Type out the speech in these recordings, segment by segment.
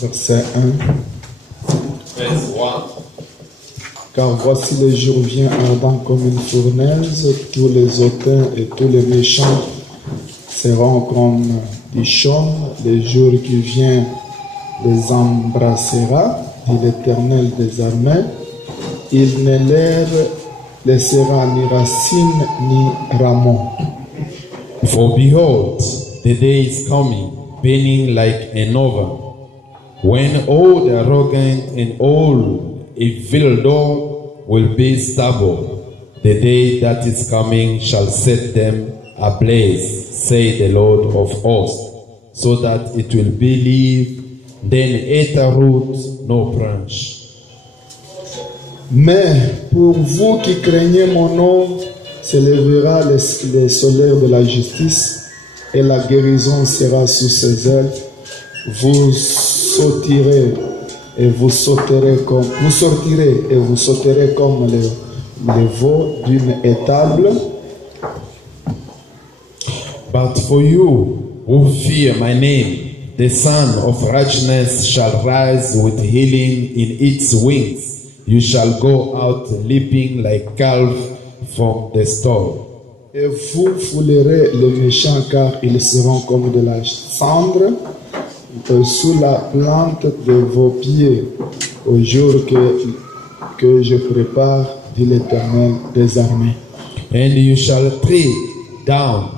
Verset 1. Verse 1. Car voici les jours viennent ardents comme une fournaise, tous les hautains et tous les méchants seront comme du chaume, les jours qui viennent les embrassera, dit l'Éternel des armées, il ne leur laissera ni racine ni rameau. For behold, the day is coming, burning like an oven, when all the arrogant and all evil dog will be stubble. The day that is coming shall set them ablaze, say the Lord of hosts, so that it will be leaf, then at a root, no branch. Mais pour vous qui craignez mon nom, s'élèvera les solaires de la justice, et la guérison sera sous ses ailes. Vous sortirez et vous sauterez comme les veaux d'une étable. But for you who fear my name, the Son of Righteousness shall rise with healing in its wings. You shall go out leaping like calf from the stall. Et vous foulerez les méchants, car ils seront comme de la cendre sous la plante de vos pieds, au jour que je prépare, dit l'Éternel des armées. And you shall tread down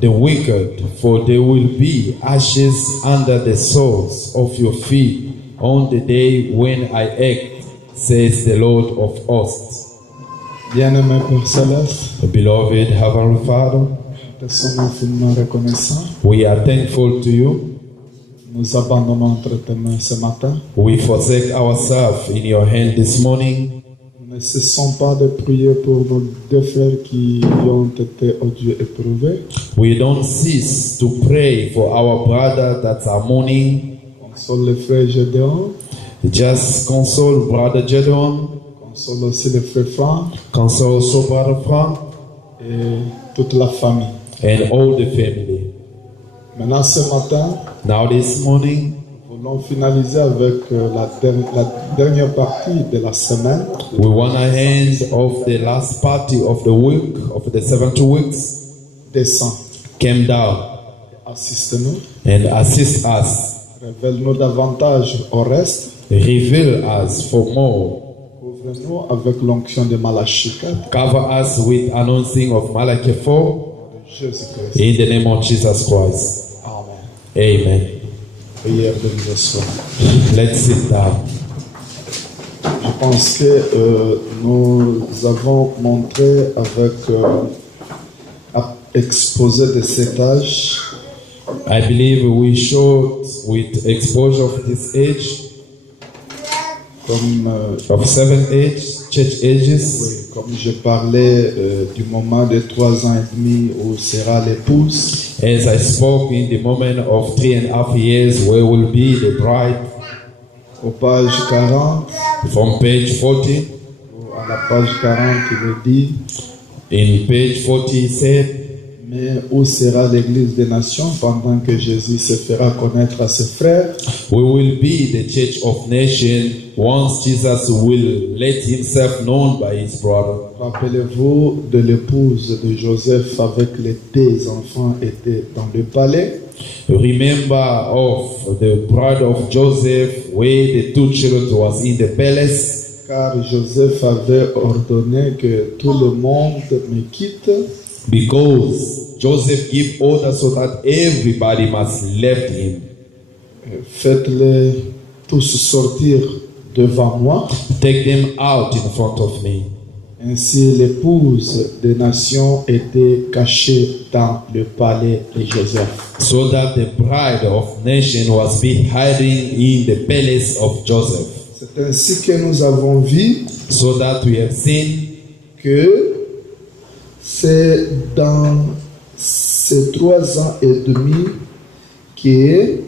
the wicked, for there will be ashes under the soles of your feet on the day when I act, says the Lord of hosts. Bien-aimé Père Céleste, Beloved Heavenly Father, nous sommes infiniment reconnaissants. we are thankful to you. Nous abandonnons entre tes mains ce matin. We forsake ourselves in your hand this morning. Nous ne cessons pas de prier pour nos deux frères qui ont été odieux éprouvés. We don't cease to pray for our brother that are mourning. Console le frère Gédéon. Just console brother Jedon. Console aussi le frère Franck Console also brother Frank et toute la famille. and all the family. Maintenant ce matin, Now this morning, nous voulons finaliser avec la dernière partie de la semaine. we want to end of the last party of the week, of the 7 weeks. Descends, Came down assiste-nous, and assist us. révèle-nous davantage au reste. Reveal us for more. Couvre-nous avec l'onction de Malachie 4, Cover us with announcing of Malachi 4 Jésus-Christ. in the name of Jesus Christ. Amen. Amen. Prière de nous asseoir. Let's sit down. Je pense que nous avons montré avec exposé de cet âge I believe we showed with exposure of this age, comme, of 7 age, church ages. oui, comme je parlais du moment de 3 ans et demi où sera l'épouse, As I spoke in the moment of 3.5 years, where will be the bride, aux pages 40, from page 40. à la page 40 il est dit, In page 40 he said, mais où sera l'église des nations pendant que Jésus se fera connaître à ses frères? we will be the church of nation once Jesus will let himself known by his brother. Rappelez-vous de l'épouse de Joseph avec les 2 enfants étaient dans le palais. Remember of the bride of Joseph, where the 2 children was in the palace, Car Joseph avait ordonné que tout le monde me quitte. because Joseph gave order so that everybody must left him. Faites-les tous sortir devant moi. Take them out in front of me. Ainsi l'épouse des nations était cachée dans le palais de Joseph. So that the bride of nation was be hiding in the palace of Joseph. C'est ainsi que nous avons vu So that we have seen que c'est dans ces 3 ans et demi que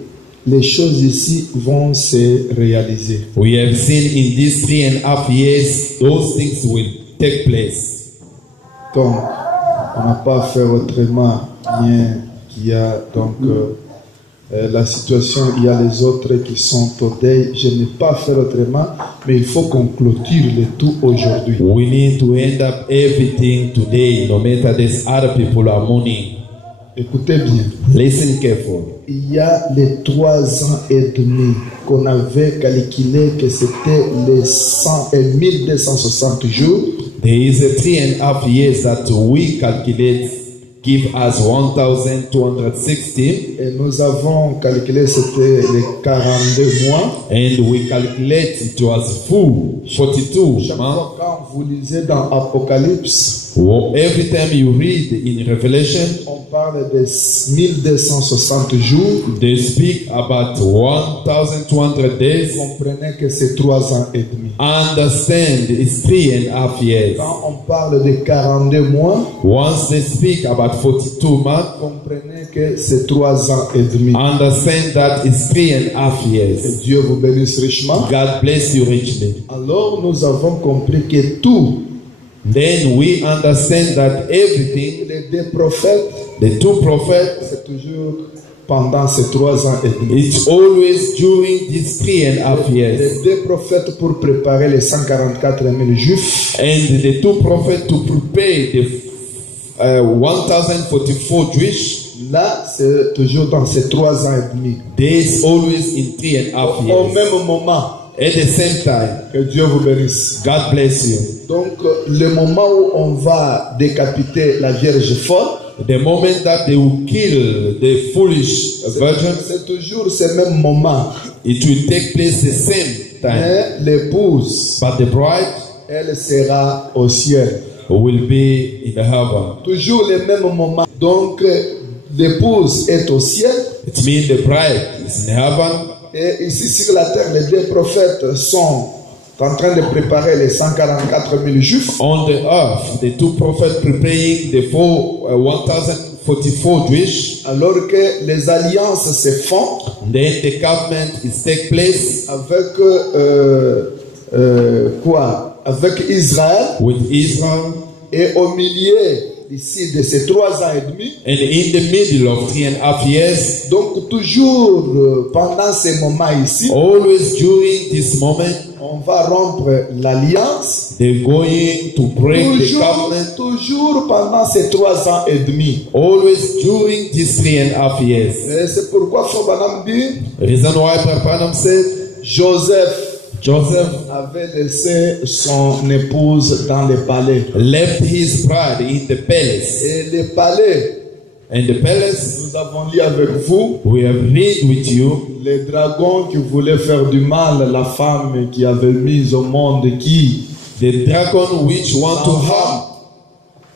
les choses ici vont se réaliser. we have seen in these 3.5 years those things will take place. Donc, on n'a pas fait autrement, bien qu'il y a donc la situation, il y a les autres qui sont au deuil. Je n'ai pas fait autrement, mais il faut qu'on clôture le tout aujourd'hui. We need to end up everything today, no matter there's other people are mourning. Écoutez bien. Listen carefully. Il y a les 3 ans et demi qu'on avait calculé que c'était les 1260 jours. There is a 3.5 years that we calculate give us 1,260. Et nous avons calculé c'était les 42 mois. And we calculate it was full 42 Chaque months. fois quand vous lisez dans Apocalypse, Every time you read in Revelation, on parle de 1260 jours. they speak about 1,200 days. Vous comprenez que c'est 3 ans et demi. Understand it's 3.5 years. Quand on parle de 42 mois, Once they speak about 42 months, comprenez que c'est 3 ans et demi. understand that it's 3.5 Que years. Dieu vous bénisse richement. God bless you richly. Alors nous avons compris que tout, Then we understand that everything, les 2 prophètes, the 2 prophets, c'est toujours pendant ces 3 ans et demi. it's always during these 3.5 years. Les 2 prophètes pour préparer les 144 000 juifs. And the 2 prophets to prepare the 1,044 Jewish, Là, c'est toujours dans ces 3 ans et demi. there's always in 3.5 Au years. même moment, At the same time, que Dieu vous bénisse. God bless you. Donc, le moment où on va décapiter la Vierge folle, The moment that they will kill the foolish virgin, c'est toujours ce même moment. it will take place the same time. Mais l'épouse, But the bride elle sera au ciel. will be in the heaven. Toujours le même moment. Donc, l'épouse est au ciel. It means the bride is in heaven. Et ici sur la terre, les 2 prophètes sont en train de préparer les 144 000 juifs. On the earth, the 2 prophets preparing the 1,044 Jewish. Alors que les alliances se font Then the covenant is take place avec quoi? Avec Israël. with Israel. Et au milieu ici de ces 3 ans et demi, And in the middle of 3.5 years, donc toujours pendant ces moments ici, always during this moment, on va rompre l'alliance. they're going to break the covenant. Toujours pendant ces 3 ans et demi. Always during these 3.5 years. Et c'est pourquoi Frère Branham dit, Reason why Branham said Joseph Joseph avait laissé son épouse dans le palais. left his bride in the palace. Et le palais, And the palace, nous avons lu avec vous, we have read with you, les dragons qui voulaient faire du mal, la femme qui avait mise au monde qui, the dragon which want to harm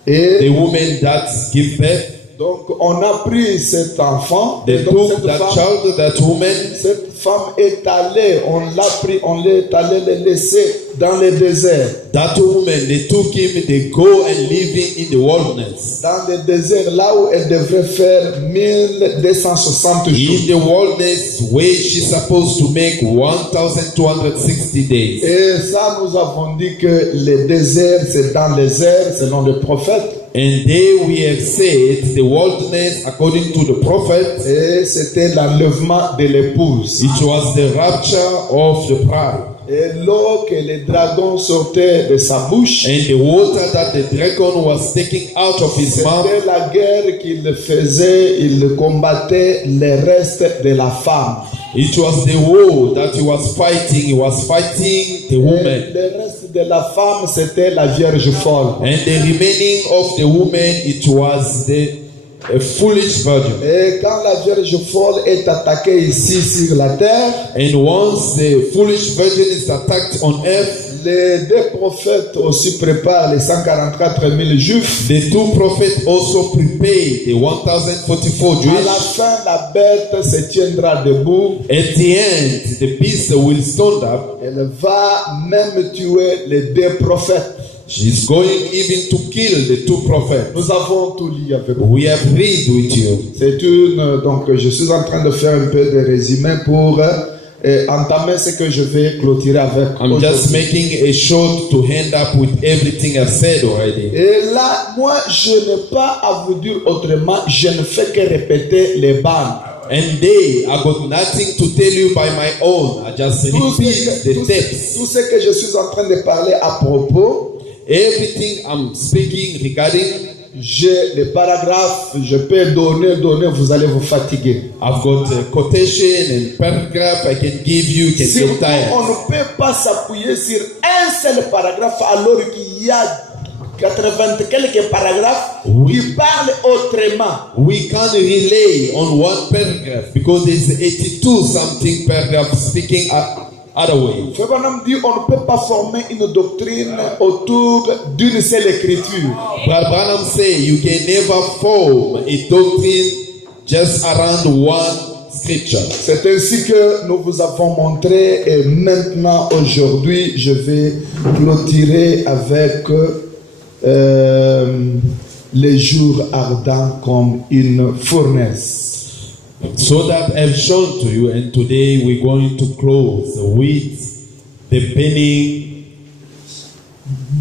et the woman that give birth. donc on a pris cet enfant, et They donc took that child, that woman, cette femme est allée, on l'a pris, on est allé le laisser dans le désert. that woman, they took him, they go and live in the wilderness. Dans le désert, là où elle devrait faire 1260 jours. In the wilderness where she's supposed to make 1,260 days. Et ça, nous avons dit que le désert, c'est dans les airs, selon le prophète. And there we have said the wilderness, according to the prophet, Et c'était l'enlèvement de l'épouse. it was the rapture of the bride. Et l'eau que les dragons sortaient de sa bouche, And the water that the dragon was taking out of his mouth, c'était la guerre qu'il faisait, il combattait les restes de la femme. it was the war that he was fighting. He was fighting the Et woman. le reste de la femme, c'était la Vierge folle. And the remaining of the woman, it was the a foolish virgin. Et quand la Vierge folle est attaquée ici sur la terre, And once the foolish virgin is attacked on earth, les 2 prophètes aussi préparent les 144 000 juifs. the 2 prophets also prepared the 1,044 À la Jews. fin, la bête se tiendra debout. At the end, the beast will stand up. Elle va même tuer les 2 prophètes. She's going even to kill the 2 prophets. Nous avons tout lu avec vous. We have read with you. C'est une, donc je suis en train de faire un peu de résumé pour entamer ce que je vais clôturer avec. I'm just aujourd'hui. making a short to end up with everything I've said already. Et là, moi, je n'ai pas à vous dire autrement, je ne fais que répéter les bandes. And they, I got nothing to tell you by my own. I just repeat the text. Tout ce que je suis en train de parler à propos, Everything I'm speaking regarding, j'ai les paragraphes, je peux donner, vous allez vous fatiguer. I've got a quotation and paragraph I can give you, can Si get on tired. ne peut pas s'appuyer sur un seul paragraphe alors qu'il y a 80 quelques paragraphes qui parlent autrement. We can't rely on one paragraph because there's 82 something paragraphs speaking other way. Frère Branham dit on ne peut pas former une doctrine autour d'une seule écriture. Brother Branham say you can never form a doctrine just around one scripture. C'est ainsi que nous vous avons montré et maintenant aujourd'hui je vais clôturer avec les jours ardents comme une fournaise. So that I've shown to you, and today we're going to close with the burning.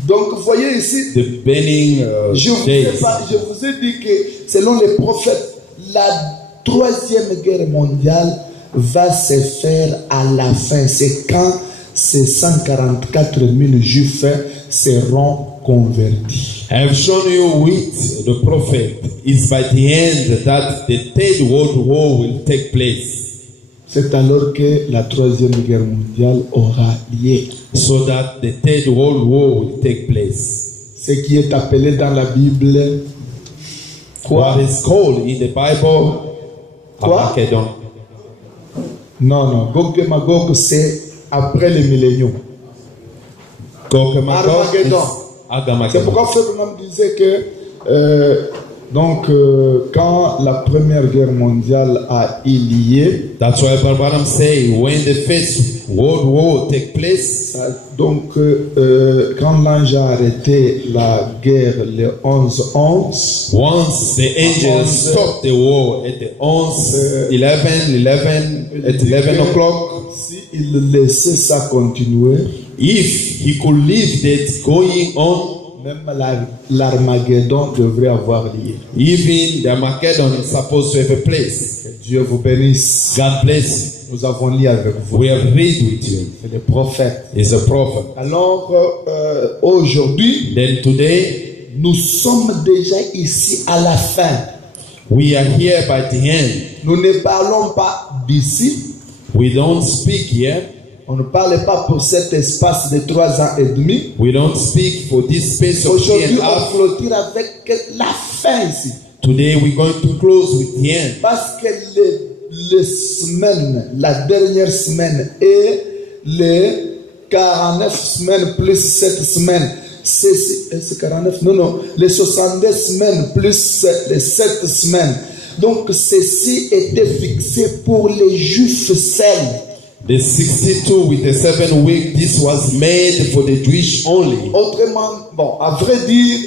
Donc voyez ici, The burning je vous ai dit que selon les prophètes, la troisième guerre mondiale va se faire à la fin. C'est quand ces 144 000 juifs seront convertis. I have shown you with the prophet is by the end that the third world war will take place. C'est alors que la troisième guerre mondiale aura lieu. So that the third world war will take place. Ce qui est appelé dans la Bible quoi? What is called in the Bible Quoi? Armageddon. Non, Gog et Magog, c'est après les milléniaux. Gog and Magog Armageddon. is Armageddon. C'est pourquoi Frère Branham disait que quand la première guerre mondiale a eu lieu, That's why Branham say when the first world war take place, quand l'ange a arrêté la guerre le 11-11, once the angels stopped the war at the 11 o'clock, s'il laissait ça continuer, if he could leave that going on, même l'Armageddon devrait avoir lieu. even the Armageddon is supposed to have a place. Que Dieu vous bénisse. God bless Nous avons lu avec you. vous. We have read with you. C'est le prophète. He's a prophet. Alors, aujourd'hui, Then today, nous sommes déjà ici à la fin. we are here by the end. Nous ne parlons pas d'ici. We don't speak here. On ne parle pas pour cet espace de 3 ans et demi. We don't speak for this space of 3 Aujourd'hui, and a on half. clôture avec la fin ici. Today we're going to close with the end. Parce que les semaines, la dernière semaine et les 49 semaines plus 7 semaines, c'est 49? Non, les 62 semaines plus les 7 semaines. Donc, ceci était fixé pour les Juifs seuls. The 62 with the 7 week, this was made for the Jewish only. Autrement, à vrai dire,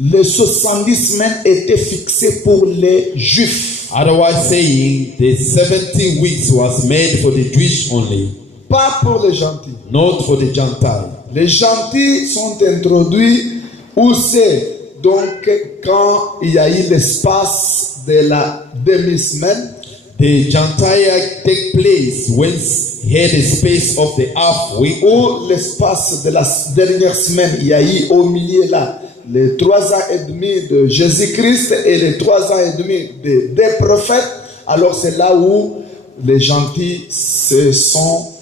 les 70 semaines étaient fixées pour les Juifs. Otherwise saying, the 17 weeks was made for the Jewish only, Pas pour les gentils. not for the Gentile. Les gentils sont introduits où c'est donc quand il y a eu l'espace de la demi-semaine. The Gentile take place when he had a space of the half week, Ou l'espace de la dernière semaine, il y a eu au milieu là les 3 ans et demi de Jésus-Christ et les 3 ans et demi des prophètes. Alors c'est là où les gentils se sont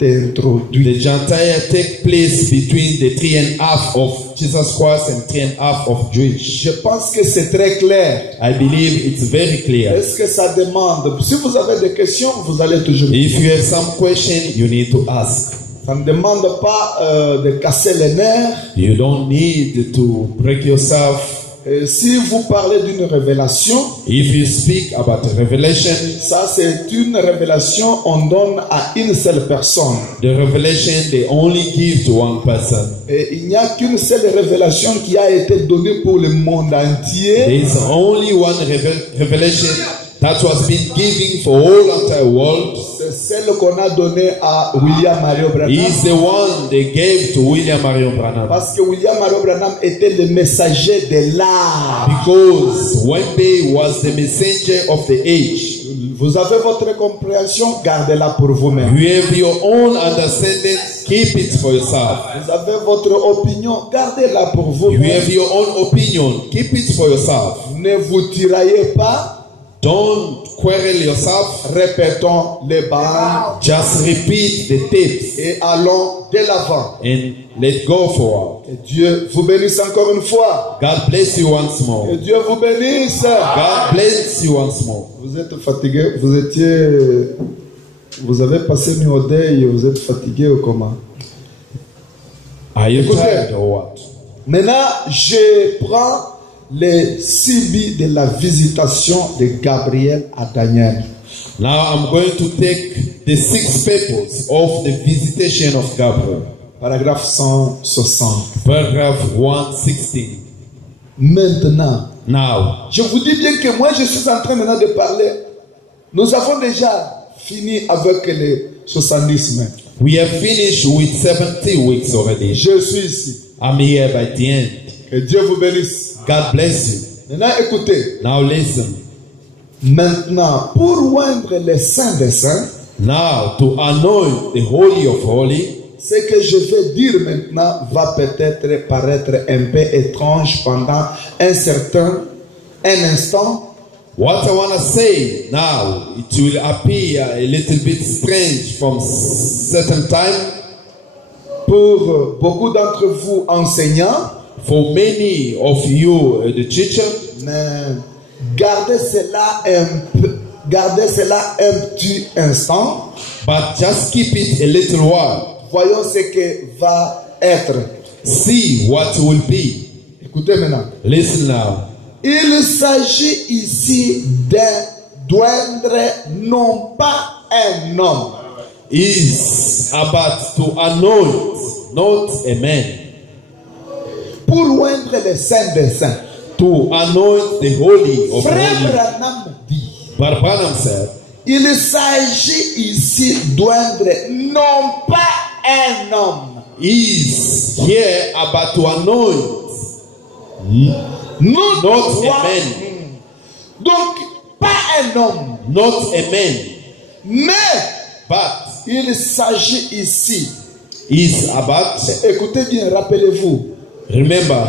introduits. the Gentile take place between the 3 and a half of Jesus Christ and 3 and a half of Jewish. Je pense que c'est très clair. I believe it's very clear. Est-ce que ça demande? Si vous avez des questions, vous allez toujours. If you have some question, you need to ask. Ça ne demande pas de casser les nerfs. You don't need to break yourself. Si vous parlez d'une révélation, If you speak about a revelation, ça c'est une révélation on donne à une seule personne. the revelation they only give to one person. Et il n'y a qu'une seule révélation qui a été donnée pour le monde entier. There is only one revelation that was been given for all entire world. C'est celle qu'on a donnée à William Mario Branham. Is the one they gave to William Marion Branham. Parce que William Mario Branham était le messager de l'art. Because one day was the messenger of the age. vous avez votre compréhension, gardez-la pour vous-même. You have your own understanding, keep it for yourself. Vous avez votre opinion, gardez-la pour You vous-même. have your own opinion, keep it for yourself. Ne vous tiraillez pas. Don't quarrel yourself. Répétons les bandes Just repeat the tapes et allons de l'avant. and let go forward. Que Dieu vous bénisse encore une fois. God bless you once more. Que Dieu vous bénisse. God bless you once more. Vous êtes fatigué, vous avez passé une au deuil, vous êtes fatigué ou comment? Are you Écoutez. tired or what? Maintenant, je prends les 6 billes de la visitation de Gabriel à Daniel. Now I'm going to take the 6 papers of the visitation of Gabriel. Paragraphe 160. Paragraph 116. Maintenant, Now, je vous dis bien que moi je suis en train maintenant de parler. Nous avons déjà fini avec les 70 semaines. we have finished with 70 weeks already. Je suis ici. I'm here by the end. Que Dieu vous bénisse. God bless you. Maintenant, écoutez. Now listen. Maintenant, pour oindre les saints des saints, Now to anoint the Holy of Holy, ce que je vais dire maintenant va peut-être paraître un peu étrange pendant un instant. what I want to say now, it will appear a little bit strange from certain time. Pour beaucoup d'entre vous enseignants, For many of you, the teacher, mais gardez cela un petit instant. but just keep it a little while. Voyons ce que va être. See what will be. Écoutez maintenant. Listen now. Il s'agit ici d'oindre non pas un homme. Is about to anoint, not a man. Pour oindre les saints des saints. To anoint the Holy of Frère Holy. Branham dit, But Branham said, il s'agit ici d'oindre non pas un homme. is here about to anoint, Nous not a devons- man. Donc, pas un homme. Not a man. Mais, But il s'agit ici. is about, Écoutez bien, rappelez-vous. remember,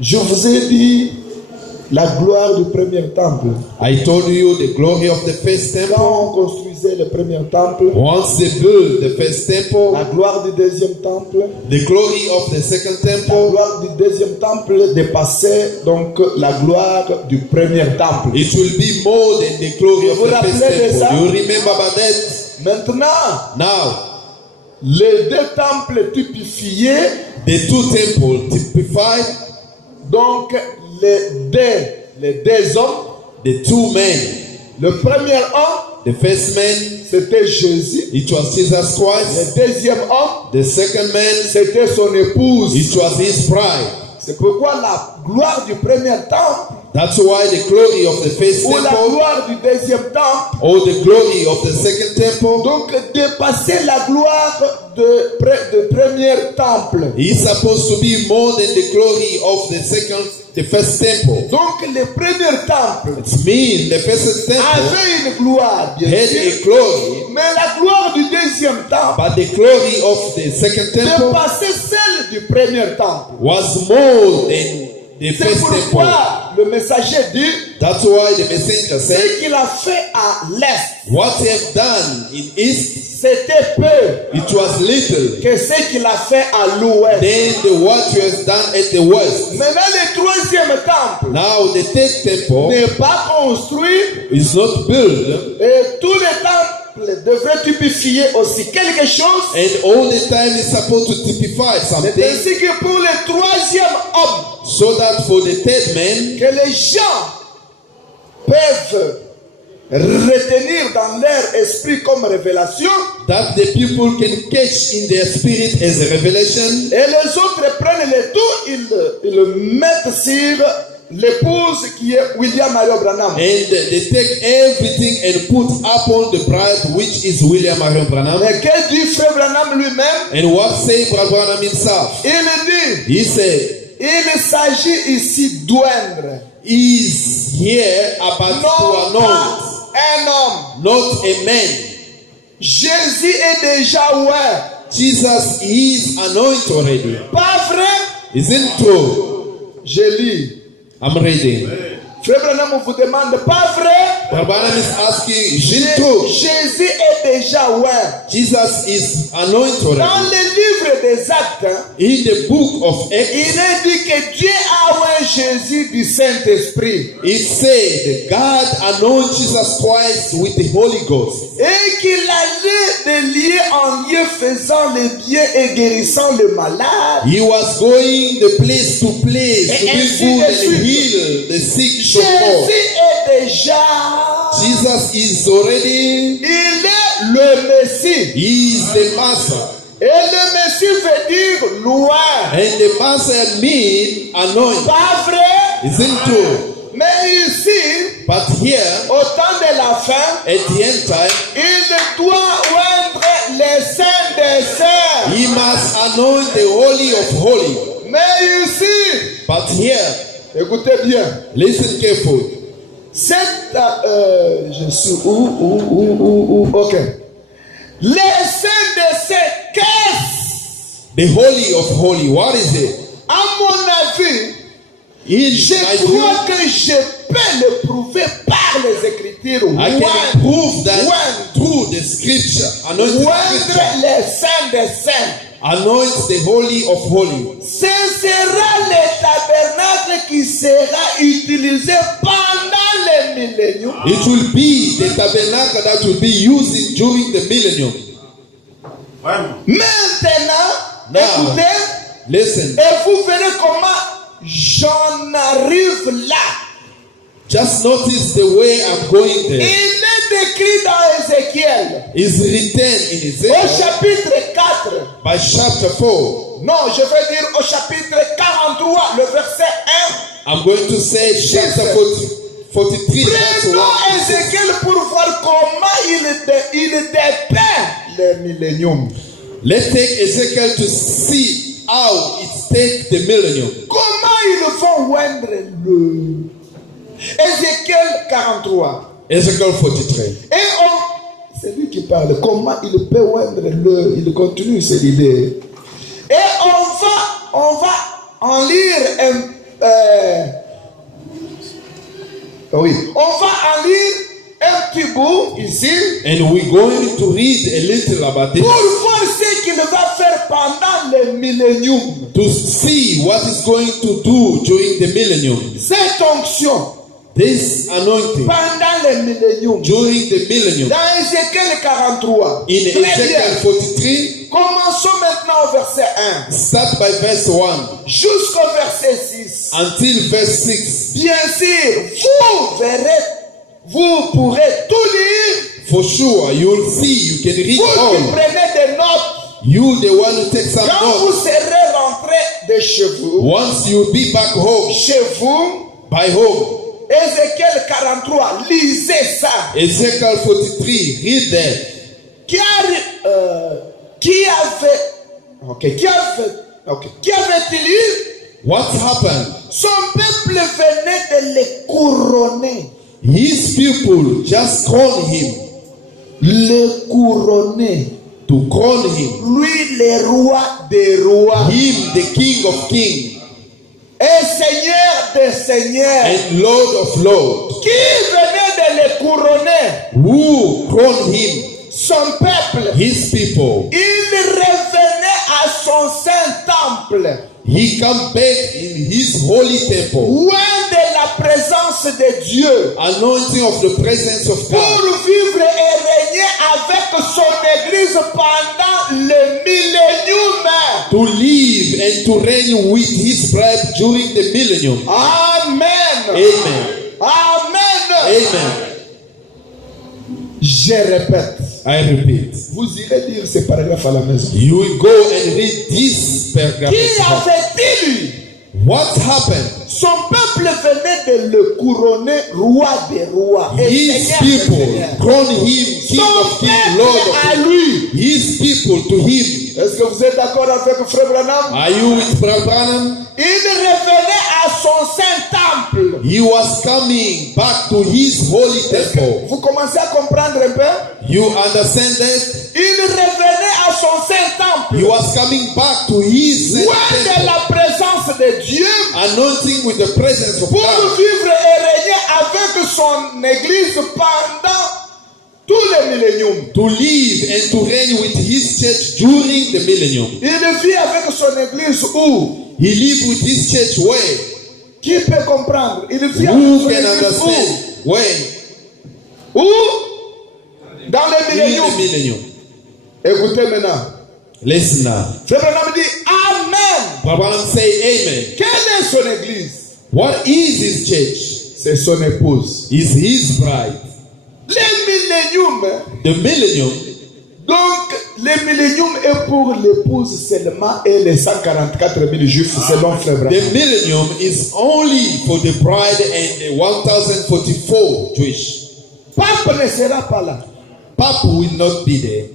Je vous ai dit la gloire du premier temple. I told you the glory of the first temple. Quand on construisait le premier temple, Once they built the first temple, la gloire du deuxième temple, the glory of the second la temple, gloire du deuxième temple dépassait donc la gloire du premier temple. it will be more than the glory of Vous the first rappelez de ça? temple. You remember about that? Maintenant, Now, les deux temples typifiés, the two temples typified donc les deux hommes, the two men. le premier homme, The first man, c'était Jésus. it was Jesus Christ. Le deuxième homme, The second man, c'était son épouse. it was his bride. C'est pourquoi la gloire du premier temple That's why the glory of the first ou la temple gloire du deuxième temple or the glory of the second temple donc dépassait la gloire de premier temple. is supposed to be more than the glory of the first temple. Donc le premier temple It means the first temple avait une gloire, bien had sûr, a glory, mais la gloire du deuxième temple but the glory of the second temple dépassait celle du premier temple. was more than the C'est first temple. pourquoi le messager dit That's why the messenger ce said, qu'il a fait à l'est, what he have done in east, c'était peu it was little que ce qu'il a fait à l'ouest. than what he has done at the west. Maintenant, le troisième temple Now the third temple n'est pas construit is not built, et tous les temples devraient typifier aussi quelque chose. and all the time is supposed to typify C'est something, ainsi que pour le troisième homme, so that for the third man, que les gens peuvent retenir dans leur esprit comme révélation, that the people can catch in their spirit as a revelation, et les autres prennent le tout, ils le mettent sur l'épouse qui est William Marion Branham. and they take everything and put upon the bride, which is William Marion Branham. Mais que dit Frère Branham lui-même? And what say Brother Branham himself? Il dit, He said, il s'agit ici d'oindre is here about to non anoint, pas un homme. not a man. Jésus est déjà oint. Jesus is anointed already. Pas vrai? Isn't true? Je lis. I'm reading. Frère Branham vous demande, pas vrai? Barbaran is asking, isn't true? Jésus est déjà oint. Jesus is anointed Dans already. le livre des Actes, In the book of Acts, il est dit que Dieu a oint Jésus du Saint-Esprit. it said God anointed Jesus Christ with the Holy Ghost. Et qu'il allait de lieu en lieu faisant le bien et guérissant le malade. He was going the place to place to Et be ainsi good de and suite. heal the sick so Jésus forth. est déjà. Jesus is already, Il est le Messie. he is the Master. Et le Messie veut dire loin. And the Master mean anointed. Pas vrai? Isn't true? Mais ici, But here, au temps de la fin, at the end time, il doit oindre les saints des saints. he must anoint the Holy of Holy. Mais ici, But here, écoutez bien. listen carefully. Je suis où? Ok. Les saints des saints, qu'est-ce? The Holy of Holy, what is it? À mon avis, In je my view, crois que je peux le prouver par les Écritures. I can prove that Oindre through the Scripture. Anoint the Scripture. les saints des saints. Anoint the Holy of Holy. Ce sera le tabernacle qui sera utilisé pendant le millénium. It will be the tabernacle that will be used during the millennium. Maintenant, Now, écoutez, listen, et vous verrez comment j'en arrive là. just notice the way I'm going Il there. est décrit dans Ézéchiel, It's written in au Ezekiel chapitre 4. by chapter 4. Non, je vais dire au chapitre 43, le verset 1. I'm going to say chapter 43, verse 1. Prenons Ézéchiel pour voir comment il dépeint le millénium. Let's take Ezekiel to see how it takes the millennium. Comment ils vont oindre le... Ézéchiel 43. Ezekiel 43. Et c'est lui qui parle. Comment il peut oindre le... Il continue cette idée. Et on va en lire oui. On va en lire un petit bout ici. And we're going to read a little about it Pour voir ce qu'il va faire pendant le millénium. to see what is going to do during the millennium. Cette onction This anointing pendant le millénium. during the millennium. Dans Ézéchiel 43. In Très bien. Ezekiel 43, Commençons maintenant au verset 1. start by verse 1 Jusqu'au verset 6. until verse 6. Bien sûr, vous verrez, vous pourrez tout lire. For sure, you'll see, you can read Vous qui all. prenez des notes. You, the one who takes some Quand vous notes, serez rentré de chez vous, once you'll be back home, by home, Ézéchiel 43, lisez ça. Ezekiel 43, read that. Qui avait-il eu? What happened? Son peuple venait de le couronner. His people just crowned him, Le couronner. to crown him, Lui, le roi des rois. him the King of kings Et Seigneur des seigneurs. and Lord of lords, Qui venait de le couronner? who crowned him, Son peuple. his people. Il revenait à son saint temple. He come back in his holy temple, Loin de la présence de Dieu. anointing of the presence of Pour God, vivre et régner avec son église pendant le millénium. to live and to reign with his bride during the millennium. Amen. Amen. Amen. Amen. Je répète. I repeat. Vous irez lire ces paragraphes à la maison. You will go and read this paragraph. Qui avait-il eu? What happened? Son peuple venait de le couronner roi des rois. Et His Seigneur des people seigneurs. crowned him King Son of kings, peuple Lord of à kings. lui. His people to him, Est-ce que vous êtes d'accord avec Frère Branham? Are you with Brother Branham? Il revenait à son saint temple. He was coming back to his holy temple. Vous commencez à comprendre un peu? You understand that? Il revenait à son saint temple. He was coming back to his Loin de temple, la présence de Dieu, anointing with the presence of pour God, vivre et régner avec son église pendant tout le millénium. to live and to reign with his church during the millennium. Il vit avec son église où? He lived with his church where? Qui peut comprendre? Il vit avec Who son can église understand? Where? où? Où? Dans le In millénium. the millennium. Écoutez maintenant. Listen now. Frère Branham dit Amen. Brother Branham say amen. Quelle est son église? What is his church? C'est son épouse. Is his bride. Le millénium. The millennium. Donc, le millénium est pour l'épouse seulement et les 144 000 juifs selon Frère Branham. The millennium is only for the bride and the 1044 Jewish. Pape ne sera pas là. Papa will not be there.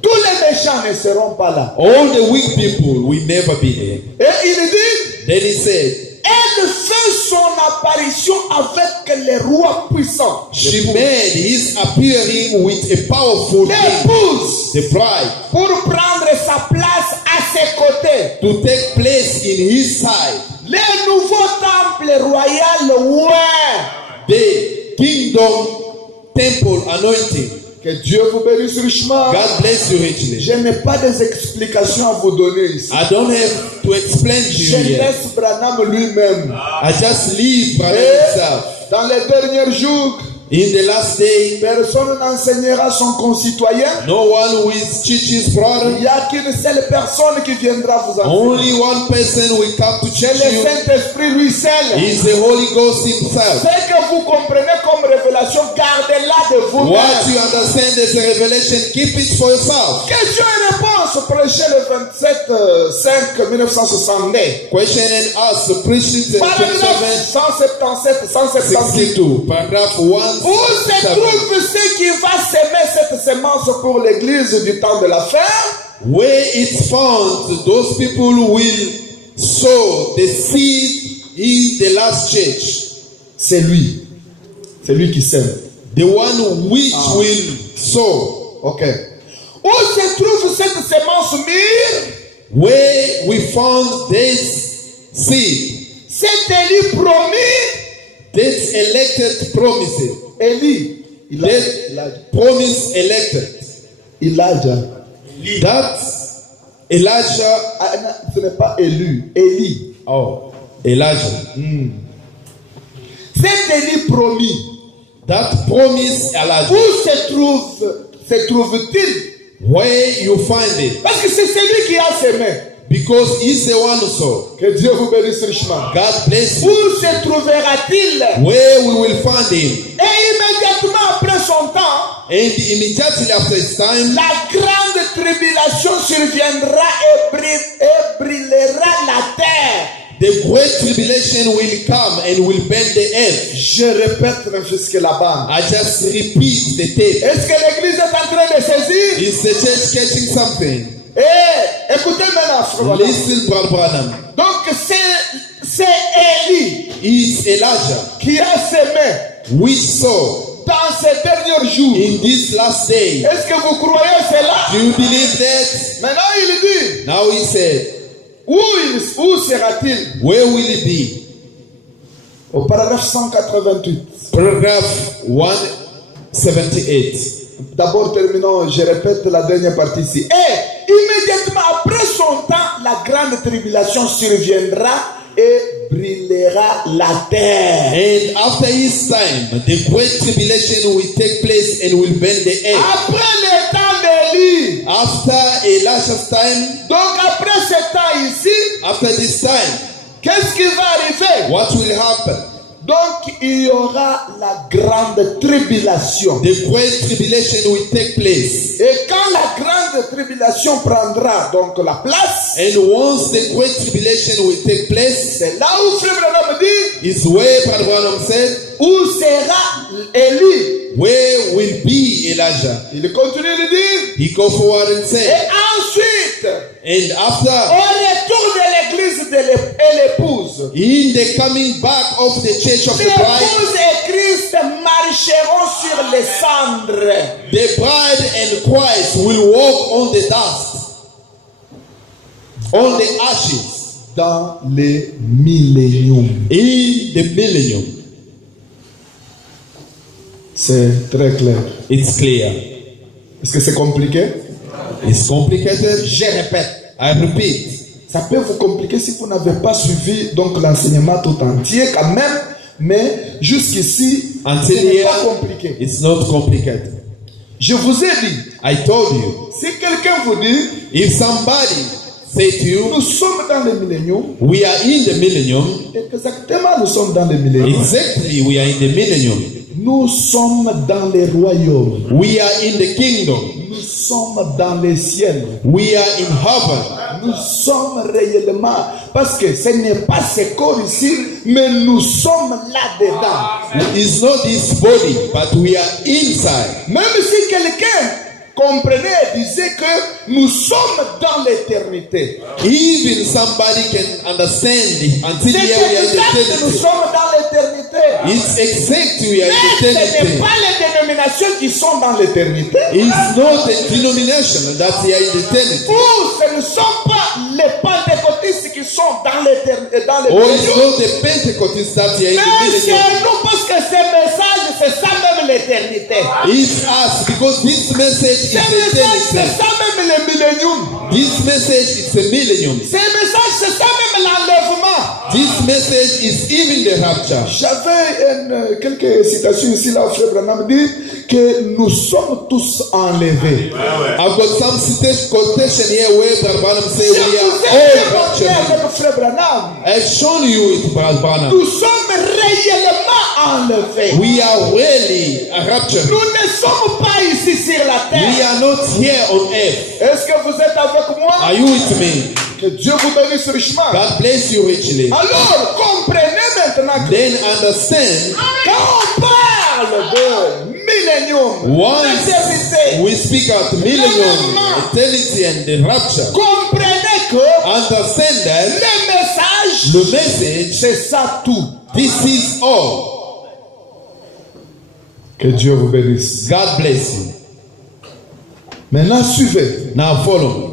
Tous les méchants ne seront pas là. All the weak people will never be there. Et il dit, Then he said, elle fait son apparition avec les rois puissants. she made his appearing with a powerful king, L'épouse, the bride, pour prendre sa place à ses côtés. to take place in his side. Le nouveau temple royal, ouais. The kingdom temple anointing. Que Dieu vous bénisse richement. God bless you richly. Je n'ai pas des explications à vous donner ici. I don't have to explain to Je you here. laisse Branham lui-même. I just leave by Et himself. dans les derniers jours, In the last day, personne n'enseignera son concitoyen. no one will teach his brother. Il n'y a qu'une seule personne qui viendra vous enseigner. Only one person will come to C'est teach le you. Saint-Esprit lui seul. He is the Holy Ghost himself. Ce que vous comprenez comme révélation, gardez-la de What vous-même. you understand as a revelation, keep it for yourself. Question et réponse, prêcher le 27-5-1962. Question and answer, preaching the Paragraphe 177, 176. 62, paragraph 1. Où se trouve ce qui va semer cette semence pour l'église du temps de la fin? Where it's found, those people will sow the seed in the last church. C'est lui. C'est lui qui sème. The one which will sow. Ok. Où se trouve cette semence mûre? Where we found this seed, C'est Élie promis. this elected promises, Élie. that promise elected, Elijah. that Elijah, Ah, non, ce n'est pas élu. Élie. oh, Elijah, C'est Élie promis. that promise Elijah, Où se trouve-t-il? where you find it, Parce que c'est celui qui a semé. because he's the one who sow. Que Dieu vous bénisse richement. God bless you. Où se trouvera-t-il? Where we will find him, Et immédiatement après son temps, and immediately after his time, la grande tribulation surviendra et brûlera la terre. the great tribulation will come and will bend the earth. Je répète jusque là-bas. I just repeat the tape. Est-ce que l'église est en train de saisir? Is the church catching something? Eh, écoutez maintenant, frère Branham. Listen, Brother Branham. Donc c'est Élie It's Elijah qui a semé which sow dans ces derniers jours. in this last day. Est-ce que vous croyez cela? Do you believe that? Maintenant il dit, Now he said, où sera-t-il? where will it be? Au paragraphe 188. Paragraph 178. D'abord terminons, je répète la dernière partie ici. Et immédiatement après son temps, la grande tribulation surviendra et brûlera la terre. And after his time, the great tribulation will take place and will bend the earth. Après le temps d'Élie, After Elijah's time, donc après ce temps ici, after this time, qu'est-ce qui va arriver? what will happen? Donc il y aura la grande tribulation. The great tribulation will take place. Et quand la grande tribulation prendra donc la place, And once the great tribulation will take place, c'est là où Frère Branham dit, is where Brother Branham said, où sera Élie? where will be Elijah? Il continue de dire, He go forward and et said, ensuite, And after, au retour de l'église et l'épouse, in the coming back of the church of the bride, l'épouse et Christ marcheront sur les cendres. the bride and Christ will walk on the dust, on the ashes, Dans les milléniums. in the millennium. C'est très clair. It's clear. Est-ce que c'est compliqué? It's complicated. Je répète. I repeat. Ça peut vous compliquer si vous n'avez pas suivi donc l'enseignement tout entier quand même, mais jusqu'ici, ce Until n'est here, pas compliqué. it's not complicated. Je vous ai dit, I told you, si quelqu'un vous dit, if somebody say to you, nous sommes dans les milléniums, we are in the millennium, exactement nous sommes dans les milléniums, exactly we are in the millennium. nous sommes dans les royaumes, We are in the kingdom. nous sommes dans les ciels, We are in heaven. nous sommes réellement, parce que ce n'est pas ce corps ici, mais nous sommes là-dedans. It's not this body, but we are inside. Même si quelqu'un comprenait et disait que nous sommes dans l'éternité. Even somebody can understand it until C'est here we are in exact que nous eternity. sommes dans l'éternité. It's exact we are in Mais ce n'est eternity. pas les dénominations qui sont dans l'éternité. It's not a denomination that we are in eternity. Ou ce ne sont pas les pentecôtistes qui sont dans l'éternité. Or it's not the Pentecostals that we are in the Mais c'est millennium. nous parce que ce message, c'est ça même l'éternité. It's us because this message is Ce message, c'est eternity. ça même le millénium. This message is a millennium. Ce message, c'est ça même l'enlèvement. This message is even the rapture. J'avais quelques citations ici, là, frère Branham dit que nous sommes tous enlevés. I've got some quotation here where Brother Branham says Je we vous are ai all démontré raptured. avec frère Branham. I've shown you it, Brother Branham. Nous sommes réellement enlevés. We are really raptured. Nous ne sommes pas ici sur la We terre. are not here on earth. Est-ce que vous êtes avec moi? Are you with me? Que Dieu vous bénisse richement. God bless you richly. Alors, comprenez maintenant que Then understand, quand on parle de millénium, once d'éternité, we speak about millennium, eternity, and the rapture, comprenez que understand that le message, the message, c'est ça tout. this is all. Que Dieu vous bénisse. God bless you. Maintenant, suivez. Now follow me.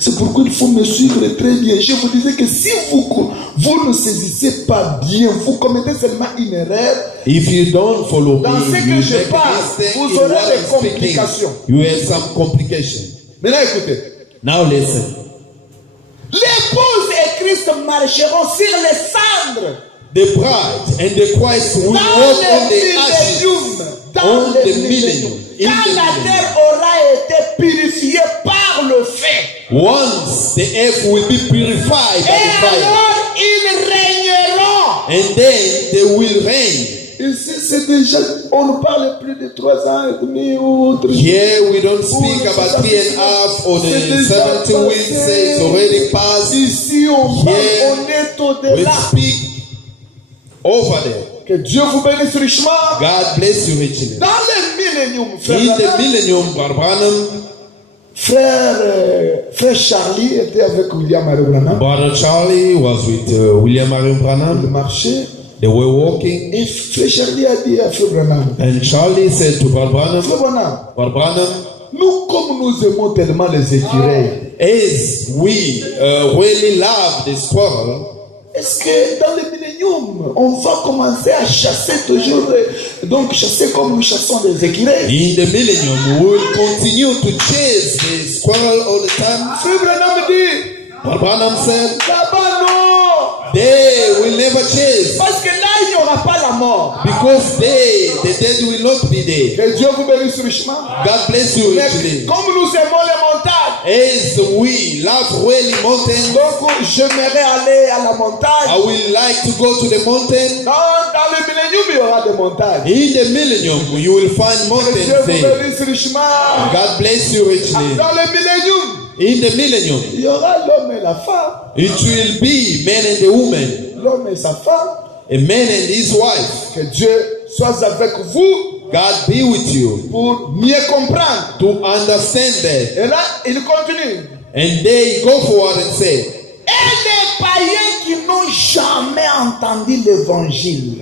C'est pourquoi il faut me suivre très bien. Je vous disais que si vous ne saisissez pas bien, vous commettez seulement une erreur. If you don't follow me, Dans ce que you je make parle, a mistake vous in aurez what des I'm speaking. complications. You have some complications. Maintenant, écoutez. Now listen. L'épouse et Christ marcheront sur les cendres. The bride and the Christ will Dans walk on les the ashes. milléniums. Dans On les the millennium. In Quand the la millennium. terre aura été purifiée par le feu. Once the earth will be purified by Et the fire, alors ils régneront. and then they will reign. Ici, c'est déjà, on ne parle plus de 3 ans et demi ou autre. Here we don't speak about 3.5 or the 70 weeks. It's already passed. Ici, on parle, Here on est we au-delà. speak over there. Que Dieu vous bénisse richement. God bless you richly. Dans le millénium, frère, In the Branham, millennium, Brother Branham, frère Charlie était avec William Marion Branham. Brother Charlie was with William Marion Il Branham. marchait. They were walking, Et frère Charlie a dit à frère Branham, and Charlie said to Brother Branham, frère Branham, Brother Branham, nous comme nous aimons tellement les écureuils, as we really love the squirrel, est-ce que dans le millénium, on va commencer à chasser toujours, donc chasser comme nous chassons des écureuils? in the millennium, we will continue to chase the squirrel all the time? Frère Branham dit, Brother Branham said, là-bas non, they will never chase, parce que là il n'y aura pas la mort. because the dead will not be there. Que Dieu vous bénisse richement. God bless you Mais richly. comme nous aimons les montagnes, As we love really mountains, donc j'aimerais aller à la montagne. I will like to go to the mountain. Dans le millénium, il y aura des montagnes. In the millennium, you will find Que Dieu mountains vous there. bénisse richement. God bless you richly. Dans le millénium, In the millennium, il y aura l'homme et la femme. it will be man and the woman, L'homme et sa femme. a man and his wife. Que Dieu soit avec vous. God be with you pour mieux comprendre. to understand that. Et là, il continue. And they go forward and say, Et les païens qui n'ont jamais entendu l'évangile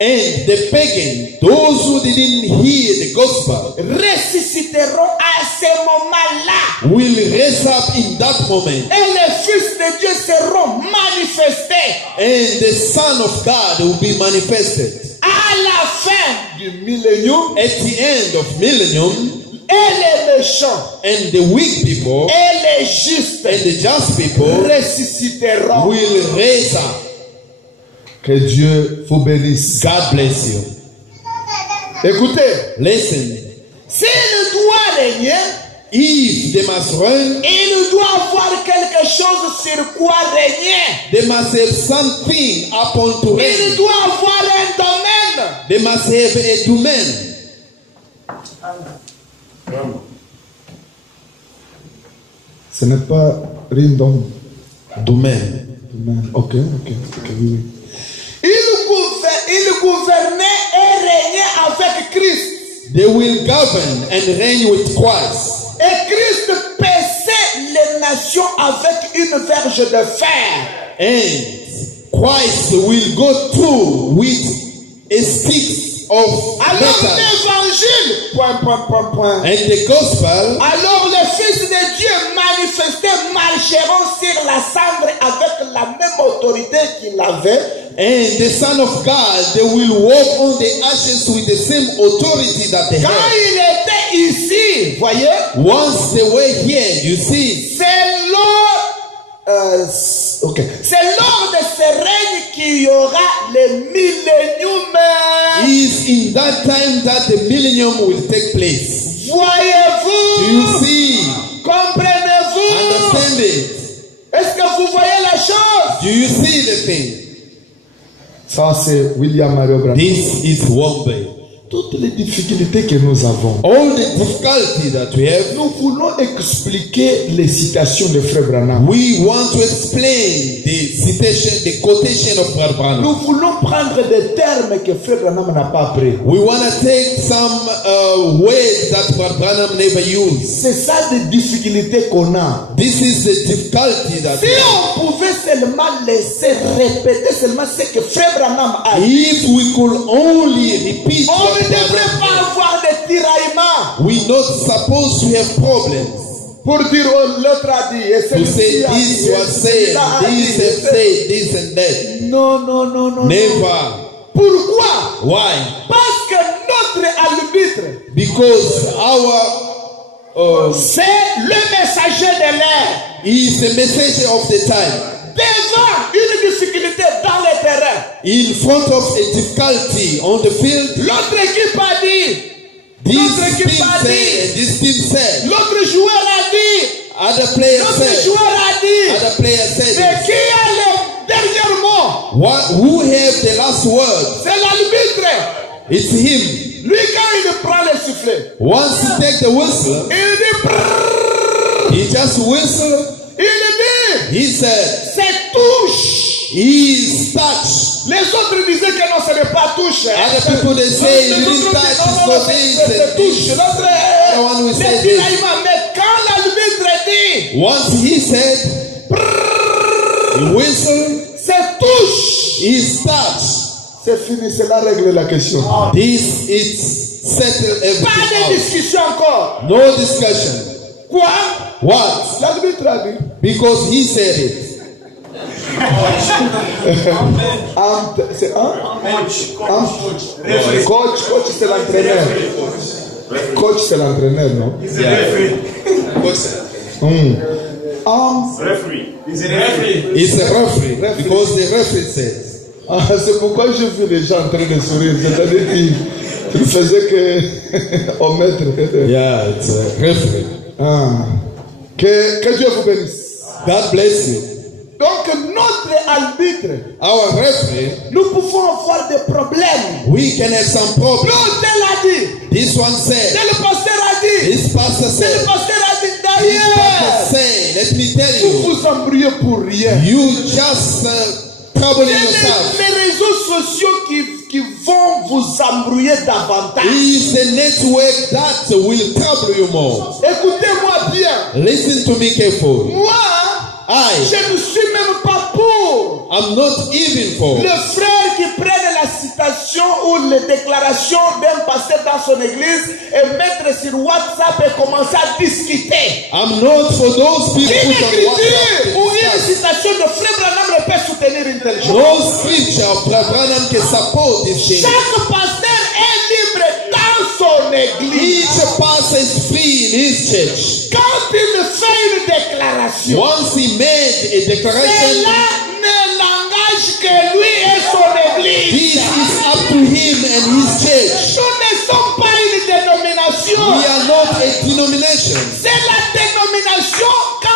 and the pagan, those who didn't hear the gospel, ressusciteront à ce moment-là. will raise up in that moment. Et les fils de Dieu seront manifestés And the Son of God will be manifested. à la fin du millénium. At the end of millennium, Et les méchants and the weak people et les justes and the just people ressusciteront. will raise up. Que Dieu vous bénisse. God bless you. Écoutez, Listen, s'il doit régner, if they must reign, il doit avoir quelque chose sur quoi régner. they must have something upon to Il reign. doit avoir un domaine. They must have a domain. Ce n'est pas rindom. Domain. Ok, oui. Il gouvernait et régnait avec Christ. They will govern and reign with Christ. Et Christ paissait les nations avec une verge de fer. And Christ will go through with a stick of Alors metal. l'évangile, And the gospel, alors les fils de Dieu manifestés marcheront sur la cendre avec la même autorité qu'il avait. and the Son of God, they will walk on the ashes with the same authority that they Quand had. il était ici, voyez, Once they were here, you see, c'est lors, c'est lors de ce règne qu'il y aura le millénium. is in that time that the millennium will take place. Do you Voyez-vous? see? Comprenez-vous? Understand it? Est-ce que vous voyez la chose? Do you see the thing? Ça, c'est William Mario Branham. This is one way. Toutes les difficultés que nous avons, All the difficulty that we have, nous voulons expliquer les citations de Frère Branham. we want to explain the citation, the quotation of Brother Branham. Nous voulons prendre des termes que Frère Branham n'a pas appris. We want to take some words that Brother Branham never used. C'est ça les difficultés qu'on a. This is the difficulty that Si on pouvait seulement laisser répéter seulement ce que Frère Branham a dit, if we could only repeat on what ne devrait Branham pas said, avoir de tiraillements we're not supposed to have problems. pour dire oh, l'autre a dit et To celui-ci say a dit, this et was said, celui-là a dit, this have said, this and that. Non, non, non, non. Never. Pourquoi? Why? Parce que notre arbitre, Because our c'est le messager de l'air. is the messenger of the time. Devant une difficulté dans le terrain, In front of a difficulty on the field, l'autre équipe a dit, this l'autre team équipe a said dit, and this team said. l'autre joueur a dit, Other players l'autre said. joueur a dit. Other players said. Mais qui a le dernier mot? Who have the last word? C'est l'arbitre. It's him. Lui, quand il prend le sifflet, Once he take the whistle, il dit, prrrr. he just whistle. Il dit, He said, c'est touche. he's touched. Les autres disaient que non, ce n'est pas touche. Other people they say you didn't touch, it's not this C'est and touche. this. L'autre, The one who c'est said this. tiraillement. Mais quand l'arbitre dit, Once he said, he whistled, c'est touche. he's touched. C'est fini, cela règle la question. This is settle Pas everything de out. discussion encore. No discussion. Quoi? What? L'arbitre a dit. Because he said it. C'est un? Coach, c'est l'entraîneur. Coach, c'est l'entraîneur, non? Referee. He's a referee. It's a referee. Because the referee says. C'est pourquoi je vis les gens en train de sourire. C'est-à-dire qu'ils faisaient que au maître. Yeah, it's a referee. Que Dieu vous bénisse. God bless you. Donc notre arbitre, Our referee, nous pouvons avoir des problèmes. we can have some problems. L'autre a dit, This one said, le pasteur a dit, this pastor le said, pasteur a dit this pastor d'ailleurs. said, let me tell Vous you, vous embrouillez pour rien. you just troubling Quelle yourself. est la raison réseaux sociaux qui vont vous embrouiller davantage. It's a network that will trouble you more. Écoutez-moi bien. Listen to me carefully. Moi, je I ne suis même pas pour am not even for le frère qui prenne la citation ou les déclarations d'un pasteur dans son église et mettre sur WhatsApp et commencer à discuter. I'm not for those people Une who écriture ou une WhatsApp. citation de frère Branham ne peut soutenir une telle chose. No scripture of Branham can support this thing. Chaque pasteur est libre dans son église. Each pastor is free in his church. Quand il fait une déclaration, Once he made a declaration, cela ne l'engage que lui et son église. this is up to him and his church. Nous ne sommes pas une dénomination. We are not a denomination. C'est la dénomination quand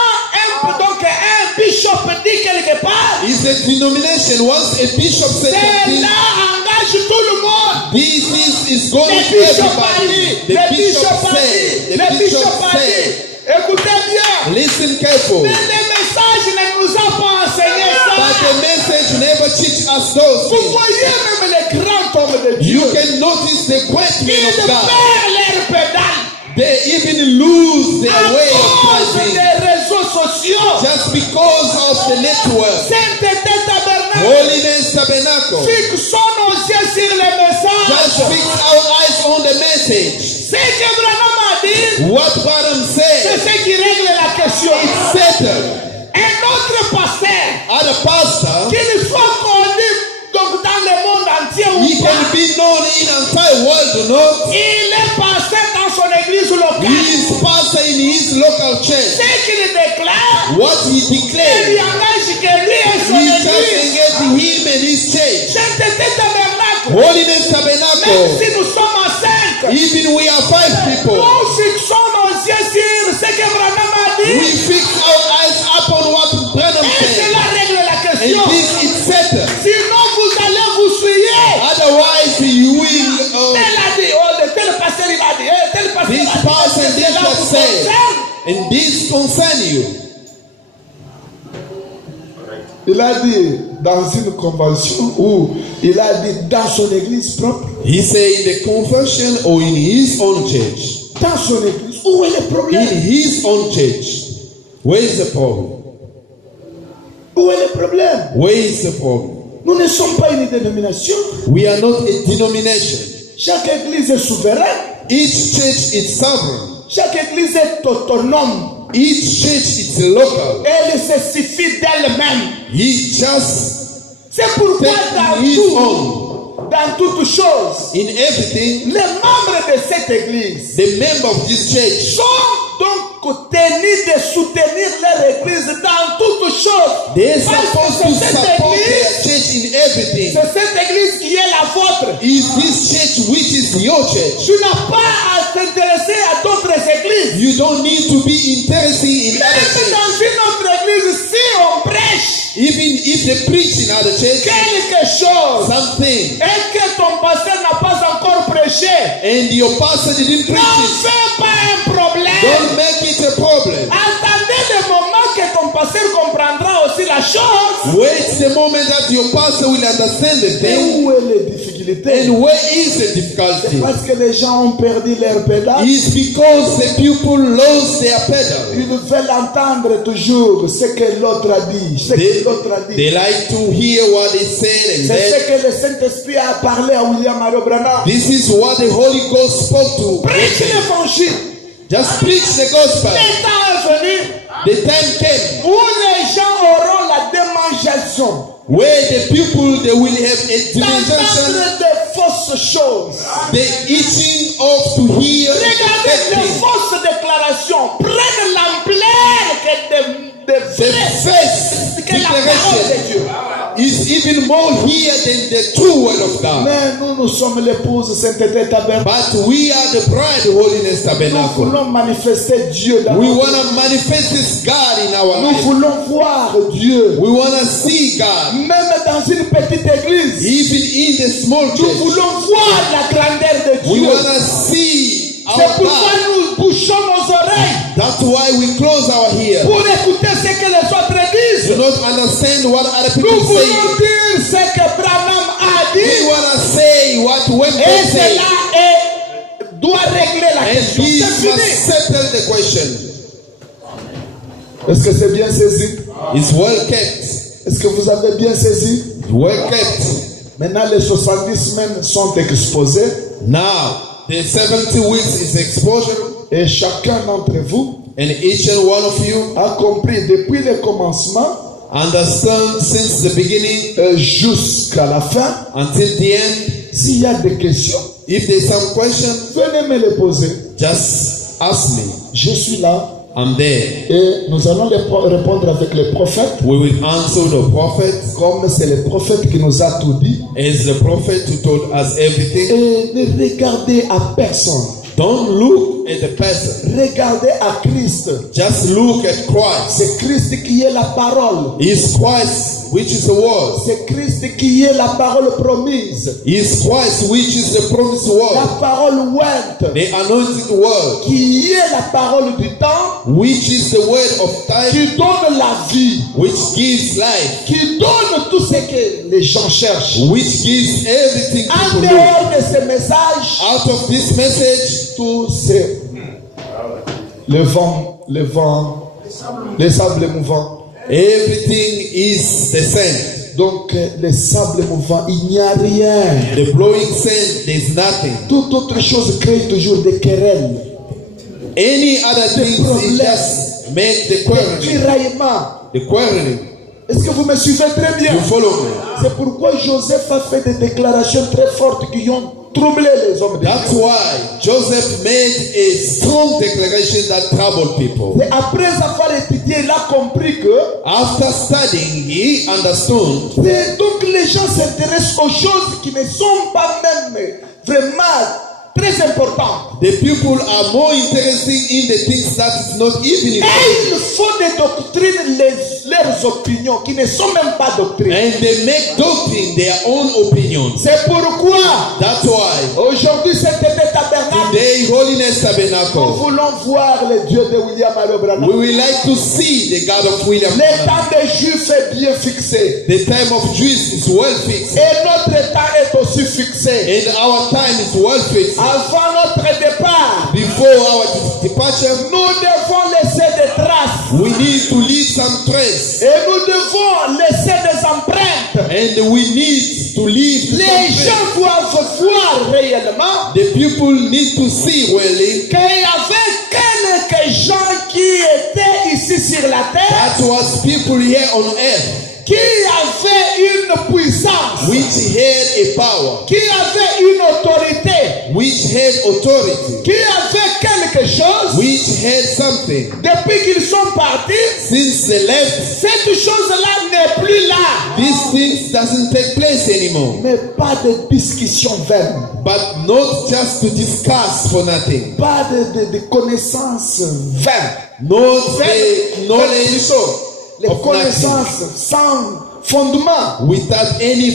un bishop dit quelque part. It's a denomination. Once a bishop says something, Cela engage tout le monde. this is going Le to bishop a everybody. dit. The Le bishop bishop a said. dit. The Le bishop bishop a dit. said. Écoutez bien. Listen careful. Mais les messages ne nous ont pas enseigné But ça. the message never teach us those Vous things. voyez même les grands hommes de Dieu. You can notice the great men Ils of God. perdent leur pédale. They even lose their À way of cause driving des réseaux sociaux. just because of the network. Sainteté tabernacle. Holiness Tabernacle. Fixons nos yeux sur les Just messages. fix our eyes on the message. Ce que Branham a dit, What Branham c'est said, ce qui règle la question. it's settled. Un autre pasteur Other pastor, qu'il faut connu donc dans le monde entier ou he pas, can be known in entire world or not. il est pasteur dans son église He locale. is pastor in his local church. Ce qu'il déclare, What he il lui declared, engage que lui et son he just église. engaged him and his church. Sainteté tabernacle. Holiness Même Tabernacle. si nous sommes à 5, Even we are 5 people. nous fixons nos yeux sur ce que Branham a We dit. fix our eyes upon what Branham Et said. cela règle la And question. this is settled. Sinon, vous allez vous souiller. Otherwise, you will. Elle a dit, oh, le tel pasteur il a dit, tel pasteur This a dit, person, this cela vous was said, concerne. and this concern you. Il a dit dans une convention ou il a dit dans son église propre, He said in the conversion or in his own church. dans son église, où est le In problème? his own church. Where is the problem? Où est le problème? Where is the problem? Nous ne sommes pas une dénomination. We are not a denomination. Chaque église est souveraine. Each church is sovereign. Chaque église est autonome. Each church is local. Elle se suffit d'elle-même. He just C'est pourquoi take his own. dans toutes choses, In everything, les membres de cette église the member of this church, sont donc tenus de soutenir leur église dans toutes choses. they are Parce supposed que to c'est cette support their église, church in everything. c'est cette église qui est la vôtre. Is this church which is your church? Tu n'as pas à t'intéresser à d'autres églises. You don't need to be interested in other Même church. dans une autre église, si on prêche Even if they preach in other church, quelque chose something, et que ton pasteur n'a pas encore prêché, and your pastor didn't preach n'en it, fais pas un problème. don't make it a problem. Attendez le moment que ton pasteur comprendra aussi la chose. Wait the moment that your pastor will understand the Et thing. où est les difficultés? And where is the difficulty? Parce que les gens ont perdu leur pédale. It's because the people lost their pedal. Ils veulent entendre toujours ce que l'autre a dit. Ce que l'autre a dit. They like to hear what they said, and C'est ce then que le Saint-Esprit a parlé à William Mario Branham. this is what the Holy Ghost spoke to. Prêche l'évangile. Just preach the gospel. Le temps est venu The time came où les gens auront la démangeaison where the people they will have a dimension, d'entendre de fausses choses. the itching of to hear Regardez, les everything. fausses déclarations prennent l'ampleur que de The first que la parole de Dieu. declaration is even more here than the true word of God. Mais nous sommes l'épouse Sainteté Tabernacle. But we are the bride Holiness Nous Tabernacle. voulons manifester Dieu dans We notre want to manifest this God in our Nous life. voulons voir Dieu. We want to see God. Même dans une petite église, Even in the small nous church. voulons voir la grandeur de We Dieu. want to see C'est our pourquoi God. nous bouchons nos oreilles That's why we close our ears. pour écouter ce que les autres disent. Do not understand what other Nous people voulons say. dire ce que Branham say what when Et God says. cela doit régler la And question. he C'est must fini. settle the question. Est-ce que c'est bien saisi? It's well kept. Est-ce que vous avez bien saisi? Well kept. Maintenant, les 70 semaines sont exposées Now, the 70 weeks is exposure, et chacun d'entre vous and each and one of you a compris depuis le commencement understand since the beginning jusqu'à la fin. until the end. S'il y a des questions, If there's some question, venez me les poser. just ask me. Je suis là I'm there. et nous allons répondre avec les prophètes, We will answer the prophet comme c'est le prophète qui nous a tout dit. as the prophet who told us everything. Et ne regardez à personne. Don't look at the person. Regardez à Christ. Just look at Christ. C'est Christ qui est la parole. He's Christ, which is the word. C'est Christ qui est la parole promise. He's Christ, which is the promised La word. parole ointe, The anointed word, qui est la parole du temps, which is the word of time, qui donne la vie, which gives life, qui donne tout ce que les gens cherchent. which gives everything En people need. dehors de ce message, Out of this message, tout c'est le vent, les sables mouvants. everything is the same. Donc, les sables mouvants, il n'y a rien. The blowing sand, there's nothing. Toute autre chose crée toujours des querelles, Any other things is just make the des quarreling. tiraillements. The quarreling. Est-ce que vous me suivez très bien? You follow me? C'est pourquoi Joseph a fait des déclarations très fortes qui ont troublé les hommes de That's Dieu. why Joseph made a strong declaration that troubled people. Et après avoir étudié, il a compris que After studying, he understood donc les gens s'intéressent aux choses qui ne sont pas même vraiment très importantes. the people are more interested in the things that is not even Et important. ils font des doctrines, leurs opinions, qui ne sont même pas doctrines. And they make doctrine their own opinions. C'est pourquoi That's why aujourd'hui, c'était des tabernacles. today, Holiness Nous Tabernacle, voulons voir le Dieu de William Mario Branham. we will like to see the God of William. Le temps des Juifs est bien fixé. The time of Jews is well fixed. Et notre temps est aussi fixé. And our time is well fixed. Avant notre départ, Before our departure, nous devons laisser des traces. we need to leave some trace. Et nous devons laisser des empreintes. And we need to leave some Les trace. gens doivent voir réellement The people need to see really qu'il y avait quelques gens qui étaient ici sur la terre, that was people here on earth qui avaient une puissance, which had a power, qui avaient une autorité, which had authority, qui avaient quelque chose. which had something. Depuis qu'ils sont partis, Since they left, cette chose-là n'est plus là. these things doesn't take place anymore. Mais pas de discussion vaine, But not just to discuss for nothing. pas de connaissances vaines. Not the knowledge Les of nothing. connaissances sans fondement. Without any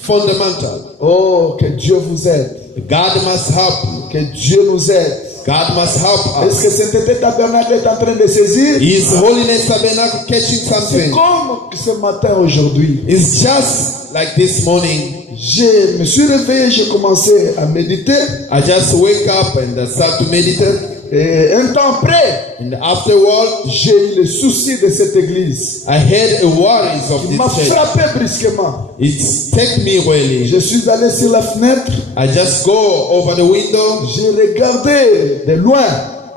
fundamental. Oh, que Dieu vous aide. God must help you. Que Dieu nous aide. God must help Est-ce us. que cet tabernacle est en train de saisir? His Holiness Tabernacle catching C'est something. comme ce matin aujourd'hui. It's just like this morning. Je me suis réveillé, j'ai commencé à méditer. I just wake up and I start to meditate. Et un temps après, And afterward, j'ai eu le souci de cette église. I had a worries of Il m'a this church. frappé brusquement. It's take me really. Je suis allé sur la fenêtre. I just go over the window. J'ai regardé de loin.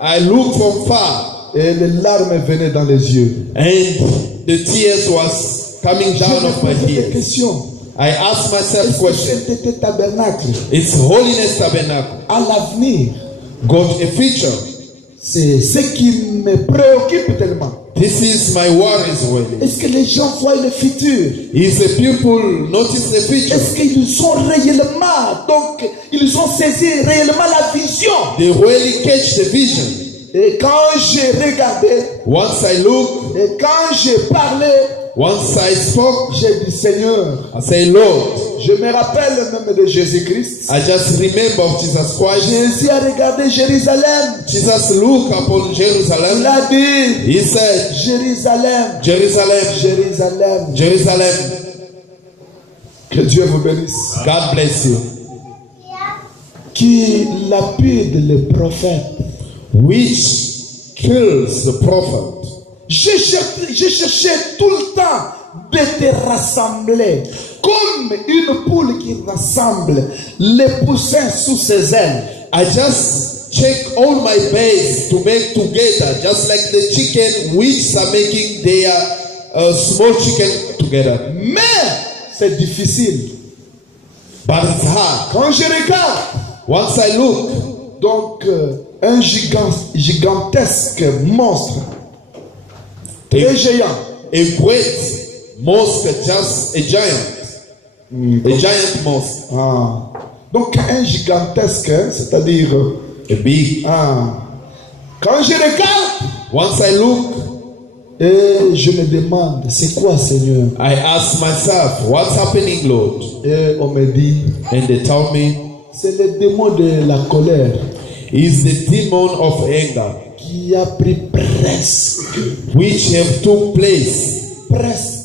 I look from far. Et les larmes venaient dans les yeux. And the tears was coming Je down me of my posais des ears. questions. I asked myself Est-ce que question. cet tabernacle, It's Holiness Tabernacle. à l'avenir, Got a future. c'est ce qui me préoccupe tellement. This is my worries really. Est-ce que les gens voient le futur? Is the people notice the future? Est-ce qu'ils ont réellement, donc, ils ont saisi réellement la vision? They really catch the vision. Et quand j'ai regardé, Once I look, et quand j'ai parlé, once I spoke, j'ai dit Seigneur, I say, Lord, je me rappelle même de Jésus-Christ. I just remember of Jesus Christ. Jésus a regardé Jérusalem. Jesus looked upon Il Jerusalem. a dit, He said, Jérusalem, Jerusalem, Jérusalem. Jerusalem, Que Dieu vous bénisse. God bless you. qui lapide les prophètes. which kills the prophet. J'ai cherché tout le temps de te rassembler comme une poule qui rassemble les poussins sous ses ailes. I just check all my base to make together, just like the chicken which are making their small chicken together. Mais c'est difficile. But it's hard. Quand je regarde, Once I look, donc un gigantesque monstre, très géant, a great monster, just a giant. A giant monster. Ah. Donc un gigantesque, hein, c'est-à-dire A big. quand je regarde Once I look, et je me demande c'est quoi Seigneur, I ask myself, what's happening, Lord? et on me dit And they tell me, c'est le démon de la colère it's the demon of anger, qui a pris presque which have took place,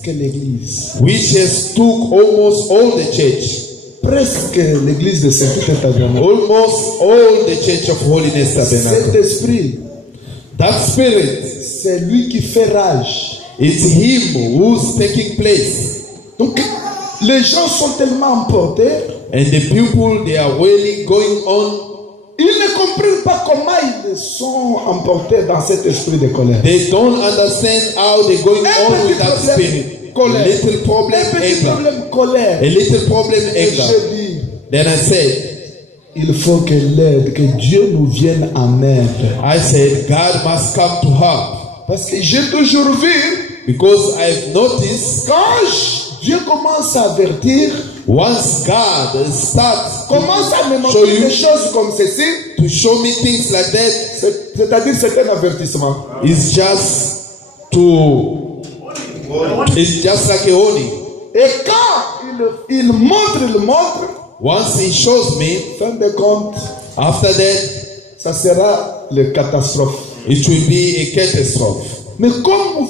l'église, which has took almost all the church, presque l'église de Saint-Tabernacle. almost all the church of Holiness Cet Tabernacle. esprit, That spirit, c'est lui qui fait rage. it's him who's taking place. Donc les gens sont tellement emportés, And the people, they are really going on. ils ne comprennent pas comment ils sont emportés dans cet esprit de colère. They don't understand how they're going Un on with petit that problème, spirit. colère. Little problem, Un petit anger. problème, colère. A little problem, Et anger. je dis, Then I said, il faut que l'aide, que Dieu nous vienne en aide. I said, God must come to help. Parce que j'ai toujours vu, Because I've noticed, quand Dieu commence à avertir, once God starts commence à me show montrer you, des choses comme ceci, to show me things like that, c'est-à-dire c'est un avertissement. it's just like a warning. Et quand il montre, Once he shows me, fin de compte, after that, ça sera la catastrophe. it will be a catastrophe. Mais comme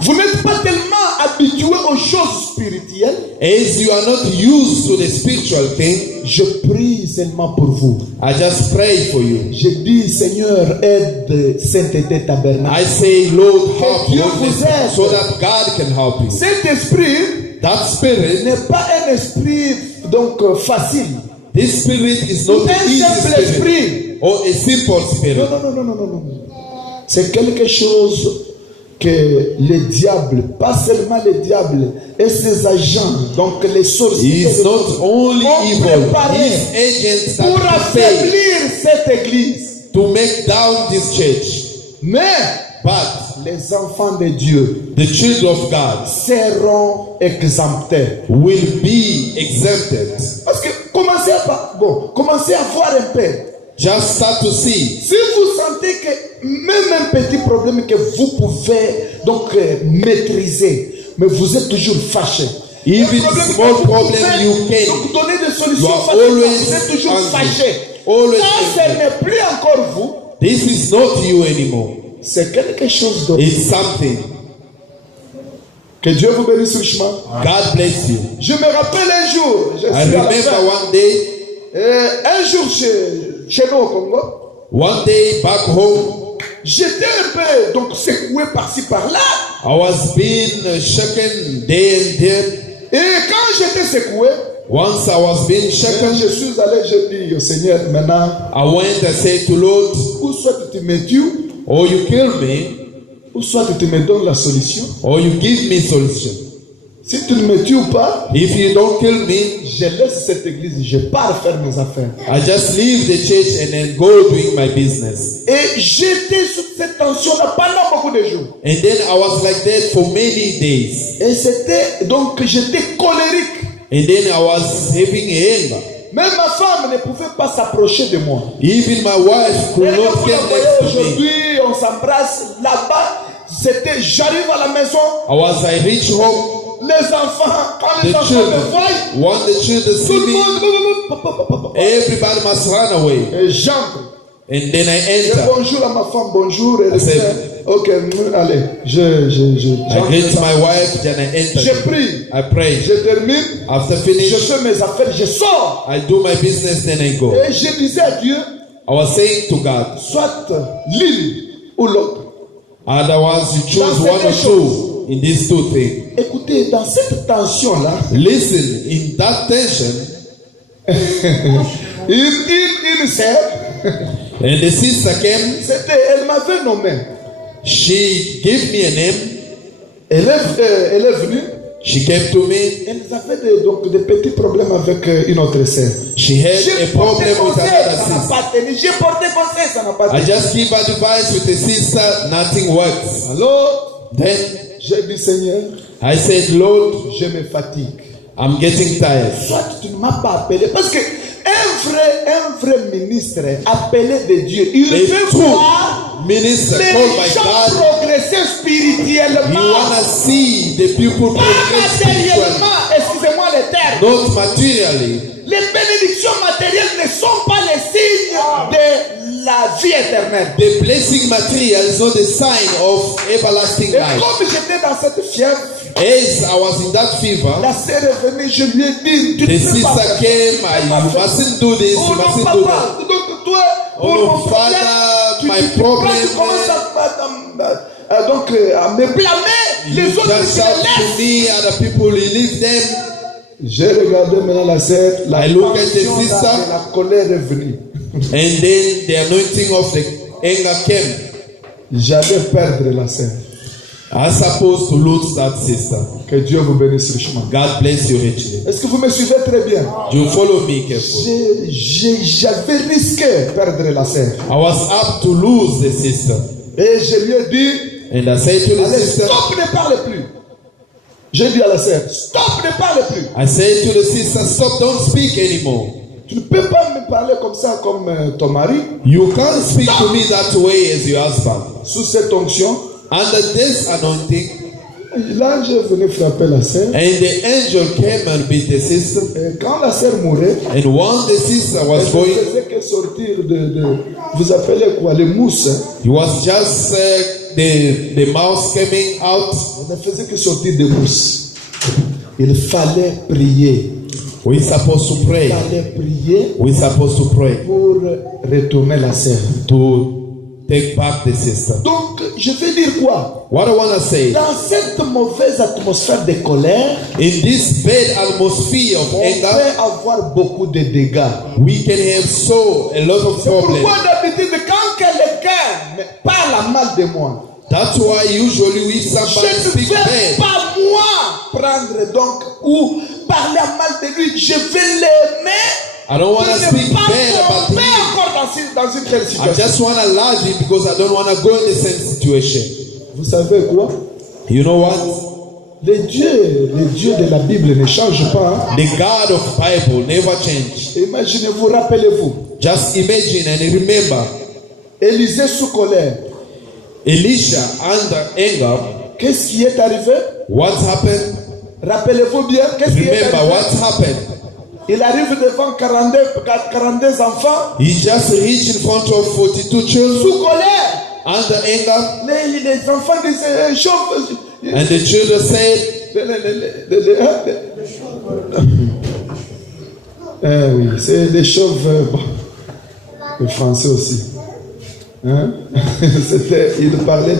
vous n'êtes pas tellement habitué aux choses spirituelles, As you are not used to the spiritual thing, je prie seulement pour vous. I just pray for you. Je dis, Seigneur, aide Saint-Été Tabernacle. I say, Lord, help Dieu you vous aide. so that God can help you. Cet esprit That spirit, n'est pas un esprit donc facile. this spirit is not Un an easy simple spirit esprit. or a simple spirit. Non. C'est quelque chose que le diable, pas seulement le diable, et ses agents, donc les sorciers, He is not only ont evil, préparé his agents that pour prepare affaiblir cette église. to make down this church. Mais But les enfants de Dieu the children of God seront exemptés. will be exempted. Parce que commencez à voir un peu. Just start to see. Si vous sentez que même un petit problème que vous pouvez donc maîtriser, mais vous êtes toujours fâché. Even Un problème que small vous problem pouvez you can. donc donner des You solutions are facilement, always vous êtes toujours angry. fâché. Always Ça, ce angry. n'est plus encore vous, This is not you anymore. c'est quelque chose d'autre. It's something. Que Dieu vous bénisse richement. God bless you. Je me rappelle un jour, je suis I à la remember fin. one day, Un jour chez nous au Congo, one day back home, j'étais un peu donc secoué par-ci par-là. I was being shaken there and there. Et quand j'étais secoué, Once I was being quand shaken, je suis allé, je dis au Seigneur, maintenant, I went and said to Lord, ou soit tu me tues, or you kill me, ou soit tu me donnes la solution. or you give me solution. Si tu ne me tues pas, If you don't kill me, je laisse cette église, je pars faire mes affaires. I just leave the church and then go doing my business. Et j'étais sous cette tension-là pendant beaucoup de jours. And then I was like that for many days. Et c'était, donc j'étais colérique. And then I was having anger. Même ma femme ne pouvait pas s'approcher de moi. Even my wife could Et quand not vous la get voyez next to me. aujourd'hui, on s'embrasse là-bas. C'était, j'arrive à la maison, I reach home, les enfants, quand les the enfants me children, voient, when the children tout see le me, monde, everybody must run away. et j'entre. And then I Et enter. bonjour à ma femme, bonjour. Et I le said, frère, Ok, allez, I greet my wife, then I enter. je prie, I pray. je termine, After je finish, fais mes affaires, je sors. I do my business, then I go. Et je disais à Dieu, I was saying to God, soit l'une ou l'autre. otherwise you choose one or two in these two things. Écoutez, dans cette tension-là, Listen, in that tension, une sœur, and the sister came, elle m'avait nommé. she gave me a name, Elle est venue. she came to me, Elle avait donc des petits problèmes avec une autre sœur. she had J'ai a porté problem with conseil, another ça n'a sister. pas tenu. J'ai porté conseil, ça n'a pas I tenu. just give advice with the sister, nothing works. Alors, Then j'ai dit, Seigneur, I said, Lord, je me fatigue. I'm getting tired. Soit tu ne m'as pas appelé. Parce que un vrai ministre appelé de Dieu, il A veut true voir minister les called by gens God, progresser you spirituellement. wanna see the people Pas progress spiritually, matériellement, excusez-moi le terme. not materially. Les bénédictions matérielles ne sont pas les signes de la vie éternelle. The blessing material is not a sign of everlasting Et life. comme j'étais dans cette fièvre, As I was in that fever, la sœur est venue, je lui ai dit, tu the ne peux pas sister faire came, ça. you mustn't do this, Oh you non, mustn't do that. papa, donc toi, pour Oh mon no, problème, Father, my tu problem, commences à me blâmer, les you autres just tu shout les laisses. to me, other people, you leave them. J'ai regardé maintenant la sœur, la I look at the tension sister. de la colère est venue. And then the anointing of the anger came. J'allais perdre la sœur. I supposed to lose that sister. Que Dieu vous bénisse richement. God bless you richly. Est-ce que vous me suivez très bien? You follow me carefully. J'avais risqué de perdre la sœur. I was up to lose the sister. Et je lui ai dit, And I said to the allez, sister, stop, ne parle plus. J'ai dit à la sœur, stop, ne parle plus. I said to the sister, stop, don't speak anymore. Tu ne peux pas me parler comme ça, comme ton mari, You can't speak to me that way as your husband. sous cette onction. Under this anointing, L'ange est venu frapper la sœur. and the angel came and beat the sister. Et quand la sœur mourait, And when the sister elle was ne going, faisait que sortir vous appelez quoi, les mousses. Hein? it was just the mouse coming out. Elle ne faisait que sortir des mousses. Il fallait prier. We're supposed to Il pray. fallait prier We're supposed to pray pour retourner la sœur. to take back the sister. Donc, je vais dire quoi? What I want to say, Dans cette mauvaise atmosphère de colère, in this bad atmosphere of on anger, peut avoir beaucoup de dégâts. we can have a lot of C'est problems. pourquoi d'habitude, quand quelqu'un me parle mal de moi, That's why usually if je somebody ne speaks vais bad, pas moi prendre donc ou parler mal de lui. Je vais l'aimer. I don't want to Je ne speak pas bad about tomber him. encore dans une telle I situation. just want to love him because I don't want to go in the same situation. Vous savez quoi? You know what? Les dieux de la Bible ne changent pas. Hein? The God of Bible never changed. Imaginez-vous, rappelez-vous. Just imagine and remember, Élisée sous colère. Elisha under anger. Qu'est-ce qui est arrivé? What happened? Rappelez-vous bien. Qu'est-ce qui est Remember arrivé? what happened? Il arrive devant 42 enfants. He just reached in front of 42 children Sous colère. under anger, Les enfants disaient, chauffe. and the children said, Oui, c'est des chauves. Bon, le français aussi. Hein? Il parlait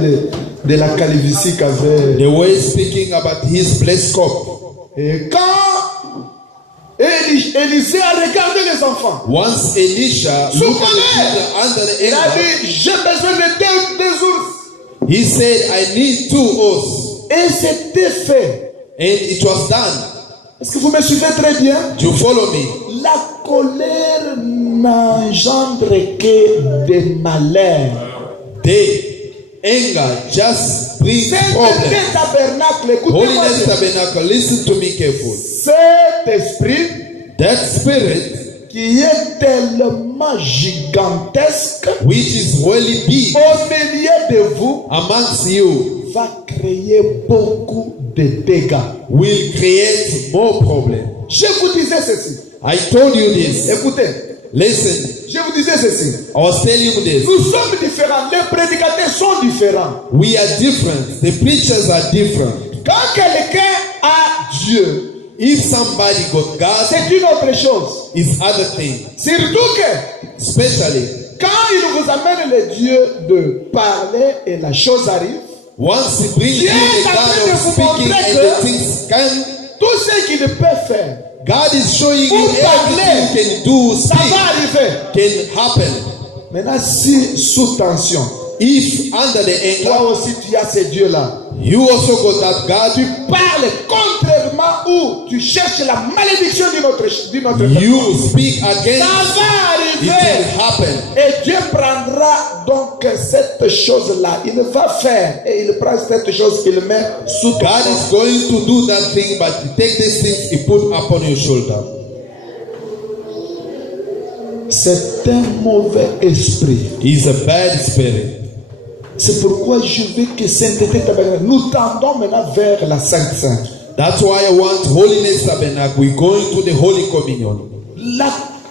de la calvitie qu'avait. they were speaking about his blessed cup. Et quand Élisée a regardé les enfants, Once Elisha Sous looked at the colère. children under the il a anger, dit, j'ai besoin de deux ours. he said, I need 2 oaths. Et c'était fait. And it was done. Est-ce que vous me suivez très bien? Do you follow me? La colère n'engendre que des malheurs. The anger just brings Cet problems. tabernacle, écoutez-moi Holiness bien. Tabernacle, listen to me carefully. Cet esprit That spirit, qui est tellement gigantesque which is really big au milieu de vous, amongst you, va créer beaucoup de dégâts. will create more problems. Je vous disais ceci. I told you this. Écoutez, Listen, Je vous disais ceci. I was telling you this. Nous sommes différents. Les prédicateurs sont différents. We are different. The preachers are different. Quand quelqu'un a Dieu, If somebody got God, c'est une autre chose. it's other thing. Surtout que Especially quand il vous amène le Dieu de parler et la chose arrive, once he brings you the God of speaking and the things can, tout ce qu'il peut faire, God is showing you Pour everything you can do, ça va speak, arriver. can happen. Maintenant, si sous tension, If under the toi anger, aussi tu as ce Dieu-là, you also got that God, parle contrairement ou tu cherches la malédiction d'une autre you speak against, ça va it arriver. will happen. Et Dieu prendra donc cette chose-là. Il va faire et il prend cette chose, il met sous ton God is going to do that thing, but he take these things, he put upon your shoulder. C'est un mauvais esprit. He's a bad spirit. C'est pourquoi je veux que Sainteté Tabernacle, nous tendons maintenant vers la Sainte Sainte. That's why I want Holiness Tabernacle. We're going to the Holy Communion.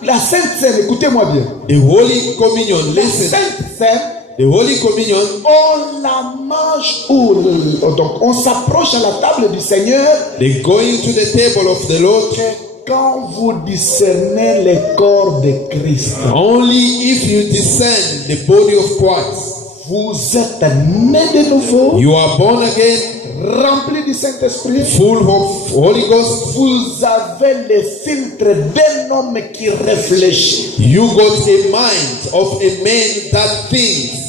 La Sainte Sainte, écoutez-moi bien. The Holy Communion, La listen. Sainte Sainte, The Holy Communion, on la mange donc on s'approche à la table du Seigneur they're going to the table of the Lord quand vous discernez le corps de Christ. only if you discern the body of Christ. Vous êtes nés de nouveau, You are born again, remplis du Saint-Esprit. full of Holy Ghost. Vous avez le filtre d'un homme qui réfléchit. You got a mind of a man that thinks.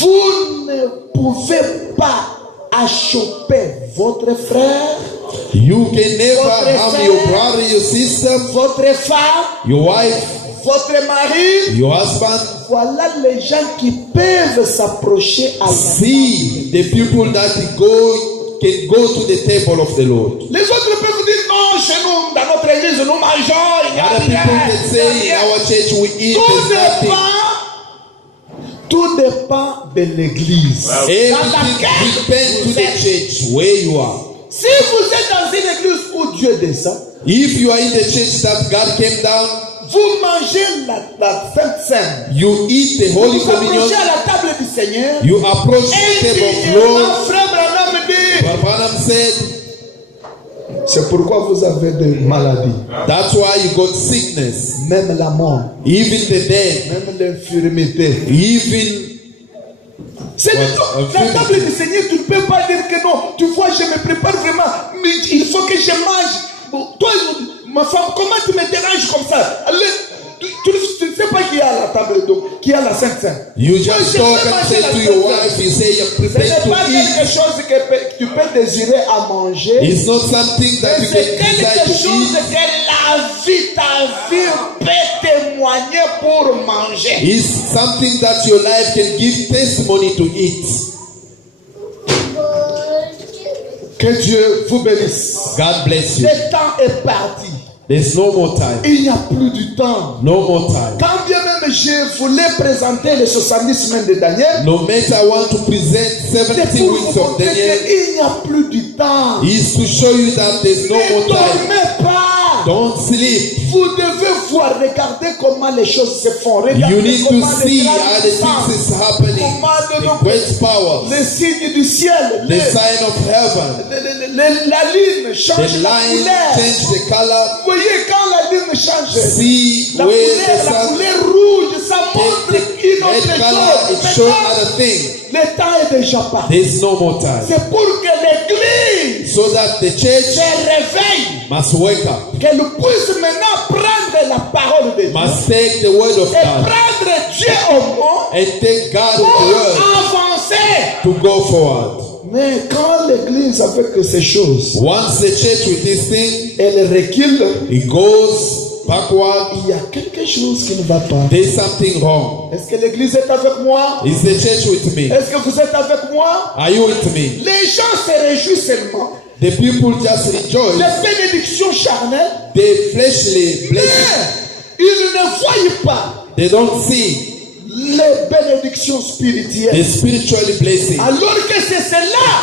Vous ne pouvez pas achoper votre frère, You can never have your brother, your sister, votre femme, your wife, votre mari. your husband. Voilà les gens qui peuvent s'approcher à la See the people that can go to the table of the Lord. Les autres peuvent dire non, chez nous, dans notre église, nous mangeons, il y a Other rien. people can say in our church we eat there's nothing. Tout dépend de l'église. Everything depends to the church where you are. Si vous êtes dans une église où Dieu descend, If you are in the church that God came down, vous mangez la Sainte Sainte. you eat the Holy Vous Communion, approchez à la table du Seigneur. you approach Et the table of puis, Lord. frère Branham dit, Branham said, c'est pourquoi vous avez des maladies, that's why you got sickness, même la mort, even the dead, même l'infirmité. even C'est du tout. La table du Seigneur, tu ne peux pas dire que non. Tu vois, je me prépare vraiment, mais il faut que je mange. Bon, toi, ma femme, comment tu me déranges comme ça? Allez, tu ne sais pas qui est à la table, donc, qui est à la Sainte Sainte. you Moi, just je talk peux and manger say la to Sainte your Sainte. wife, you say you're Ce n'est prepared pas to quelque eat. chose que tu peux désirer à manger. It's not something that Mais you c'est can desire quelque to chose eat. que ta vie peut témoigner pour manger. It's something that your life can give testimony to eat. Que Dieu vous bénisse. God bless you. Le temps est parti. There's no more time. Il n'y a plus du temps. No more time. Quand bien même je voulais présenter les 70 semaines de Daniel, No matter I want to present c'est 70 pour weeks vous of montrer Daniel, qu'il n'y a plus du temps. is to show you that there's no Ne more time. dormez pas. Don't sleep. Vous devez voir, regardez comment les choses se font. Regardez You need to comment see les how grands the puissants, things is happening. The great power, les signes du ciel, the sign of heaven, la ligne change the la line couleur. change the color. Vous voyez quand la ligne change, See la where the couleur sun rouge, ça montre the une autre red color, it chose. shows Maintenant, other thing. le temps est déjà parti. There's no more time. C'est pour que l'église So that the church se réveille, must wake up, qu'elle puisse maintenant prendre la parole de Dieu must take the word of et God prendre Dieu au mot and take God pour of the word avancer. to go forward. Mais quand l'église avec ces choses, Once the church with this thing, elle recule, it goes backward, il y a quelque chose qui ne va pas. there's something wrong. Est-ce que l'église est avec moi? Is the church with me? Est-ce que vous êtes avec moi? Are you with me? Les gens se réjouissent seulement The people just rejoice. des bénédictions charnelles, The fleshly blessings, mais ils ne voient pas they don't see les bénédictions spirituelles. the spiritual blessing. Alors que c'est cela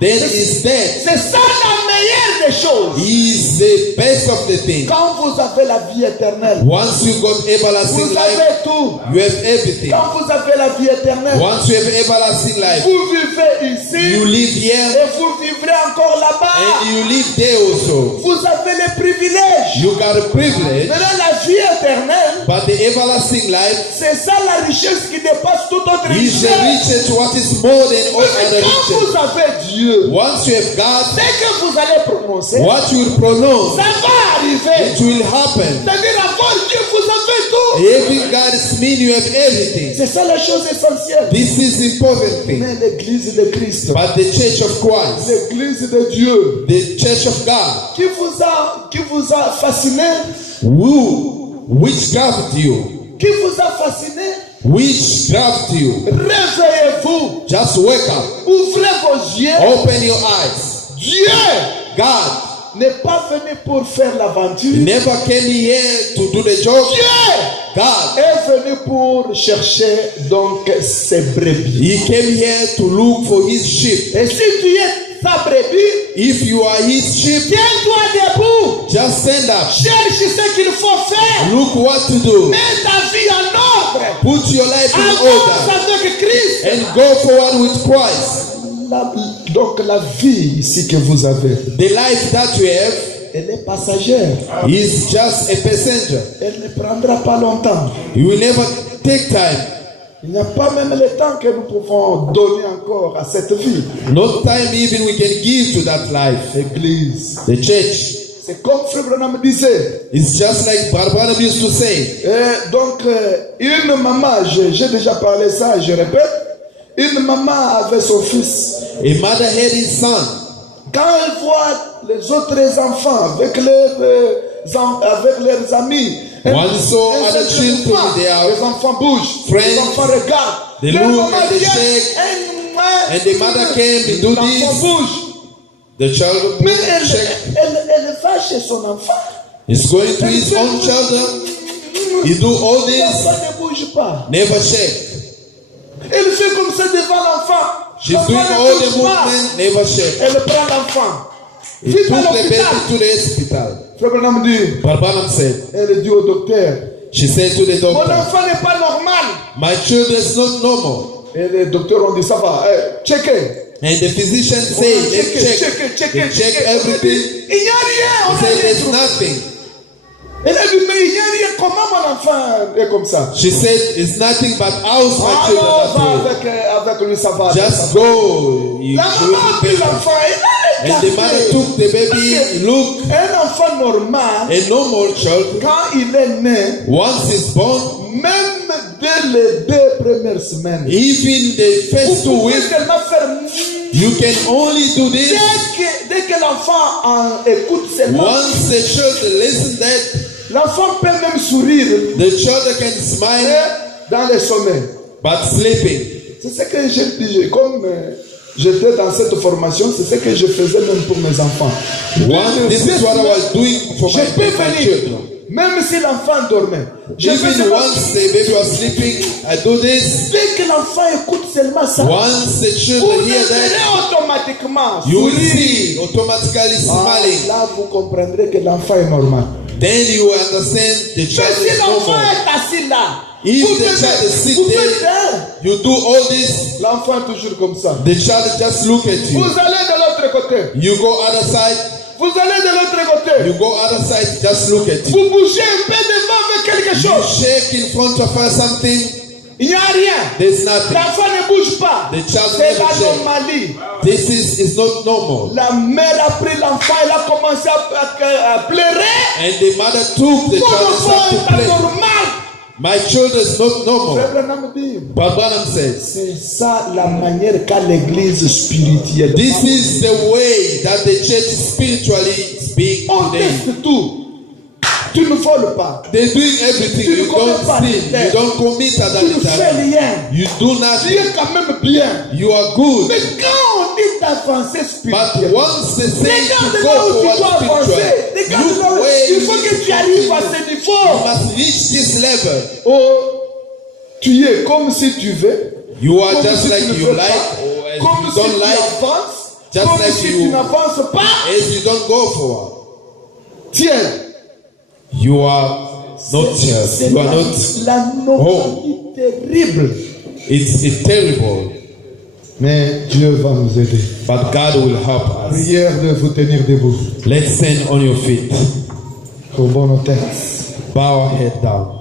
then he's dead. C'est ça la meilleure des choses. He is the best of the things. Quand vous avez la vie éternelle, Once you got everlasting vous life, avez tout. you have everything. Quand vous avez la vie éternelle, Once you have everlasting life, vous vivez ici you live here et vous vivrez encore là-bas. and you live there also. Vous avez les privilèges. You got a privilege, Maintenant, la vie éternelle, but the everlasting life c'est ça la richesse qui dépasse toute autre is the richesse. riches, what is more than all Mais other quand riches. vous avez Dieu, Once you have God, dès que vous allez prononcer, what you will pronounce, ça va arriver. it will happen. C'est-à-dire, avoir Dieu, vous avez tout. Having God is mean you have everything. C'est ça la chose essentielle. This is the important thing. Mais l'église de Christ, But the church of Christ, l'église de Dieu, the church of God, qui vous a fasciné, which grabbed you, qui vous a fasciné, which grabbed you, réveillez-vous, just wake up, ouvrez vos yeux. open your eyes. Dieu God n'est pas venu pour faire l'aventure. never came here to do the job. Dieu God, est venu pour chercher donc ses brebis. He came here to look for His sheep. Et si tu es sa brebis, If you are His sheep, tiens-toi debout. just stand up. Cherche ce qu'il faut faire. Look what to do. Mets ta vie en ordre. Put your life in Avance order avec Christ. and go forward with Christ. Donc la vie ici que vous avez, The life that you have elle est passagère. is just a passenger. Elle ne prendra pas longtemps. You will never take time. Il n'y a pas même le temps que nous pouvons donner encore à cette vie. No time even we can give to that life. Église. The church. C'est comme Frère Branham disait. It's just like Barbanam used to say. Et donc, une maman, j'ai déjà parlé ça, je répète. Une maman avait son fils. A mother had his son. Quand elle voit les autres enfants avec leurs amis, One saw other children, les enfants bougent, friends, les enfants regardent. they Le look maman and they vient, shake, and the mother came and do l'enfant this. bouge. The child Mais shake. elle va chez son enfant. He's going to his own children. He do all this, L'enfant ne bouge pas. never shake. Elle fait comme ça devant l'enfant. She's L'enfant doing ne all the bouge pas. movement, never shake. Elle prend l'enfant. He Vite took à the l'hôpital. baby to the hospital. Frère Branham dit, Barbanam said, elle dit au docteur, she said to the mon doctor, enfant n'est pas normal. my children is not normal. Et les docteurs ont dit, ça va, checkez. And the physician said, let's check. They check everything. Il n'y a rien. He On a said, rien there's trouvé. nothing. Elle a dit, mais il n'y a rien. Comment mon enfant est comme ça? She said, it's nothing but how's my children Alors, va that way. avec lui, ça va. Just go. You La do maman a pris it better. l'enfant. Elle a And the mother regardé. took the baby, look, Un enfant normal, a normal child, quand il est né, once he's born, même dès les 2 premières semaines, even the first 2 vous pouvez weeks, seulement faire. you can only do this Dès que l'enfant écoute seulement, once the child listens that l'enfant peut même sourire the child can smile dans le sommeil. but sleeping. C'est ce que j'ai dit. Comme j'étais dans cette formation, c'est ce que je faisais même pour mes enfants. This is what I was doing for Je my peux venir, children. même si l'enfant dormait. Je Even fais once the baby was sleeping, I do this. dès que l'enfant écoute seulement ça, Once the vous children hear that, verrez automatiquement you will sourire. see automatically smiling. Là, vous comprendrez que l'enfant est normal. Then you understand the Mais child si is l'enfant normal. est assis là, If vous the child is faites, vous sitting faites there, hein, you do all this, l'enfant est toujours comme ça. the child just look at Vous you. allez de l'autre côté. You go other side, Vous allez de l'autre côté. you go other side, just look at you. Vous bougez un peu devant avec quelque You chose. shake in front of her something, Il n'y a rien. there's nothing. L'enfant ne bouge pas. The child C'est never shake. l'anomalie. This is not normal. La mère a pris l'enfant, elle a commencé à pleurer. And the mother took the Mon child and enfant started to est play. anormal. My children is not normal. Frère Branham dit, But Branham says, c'est ça la manière qu'a l'église spirituelle. this is the way that the church spiritually speaks On today. teste tout. Tu ne voles pas. They're doing everything. Tu ne You commets don't pas steal. d'adultère. You don't commit Tu ne fais adultery. rien. You do Tu nothing. es quand même bien. You are good. Mais quand on dit d'avancer But spirituellement, once they say regarde to là où go tu dois forward avancer. spiritual, Regarde look là où where il you faut need que to tu arrives à continue. ce You niveau. must reach this level. Oh, tu es comme si tu veux. You are Comme just si like tu ne you veux like pas. or as Comme you si don't tu like. avances. Just Comme like si you- tu n'avances pas, As you don't go forward, tiens. you are not C'est you are not. l'anomie terrible. It's terrible, Mais Dieu va nous aider. but God will help us. Prière de vous tenir debout. Let's stand on your feet. Courbons nos têtes. Bow our head down.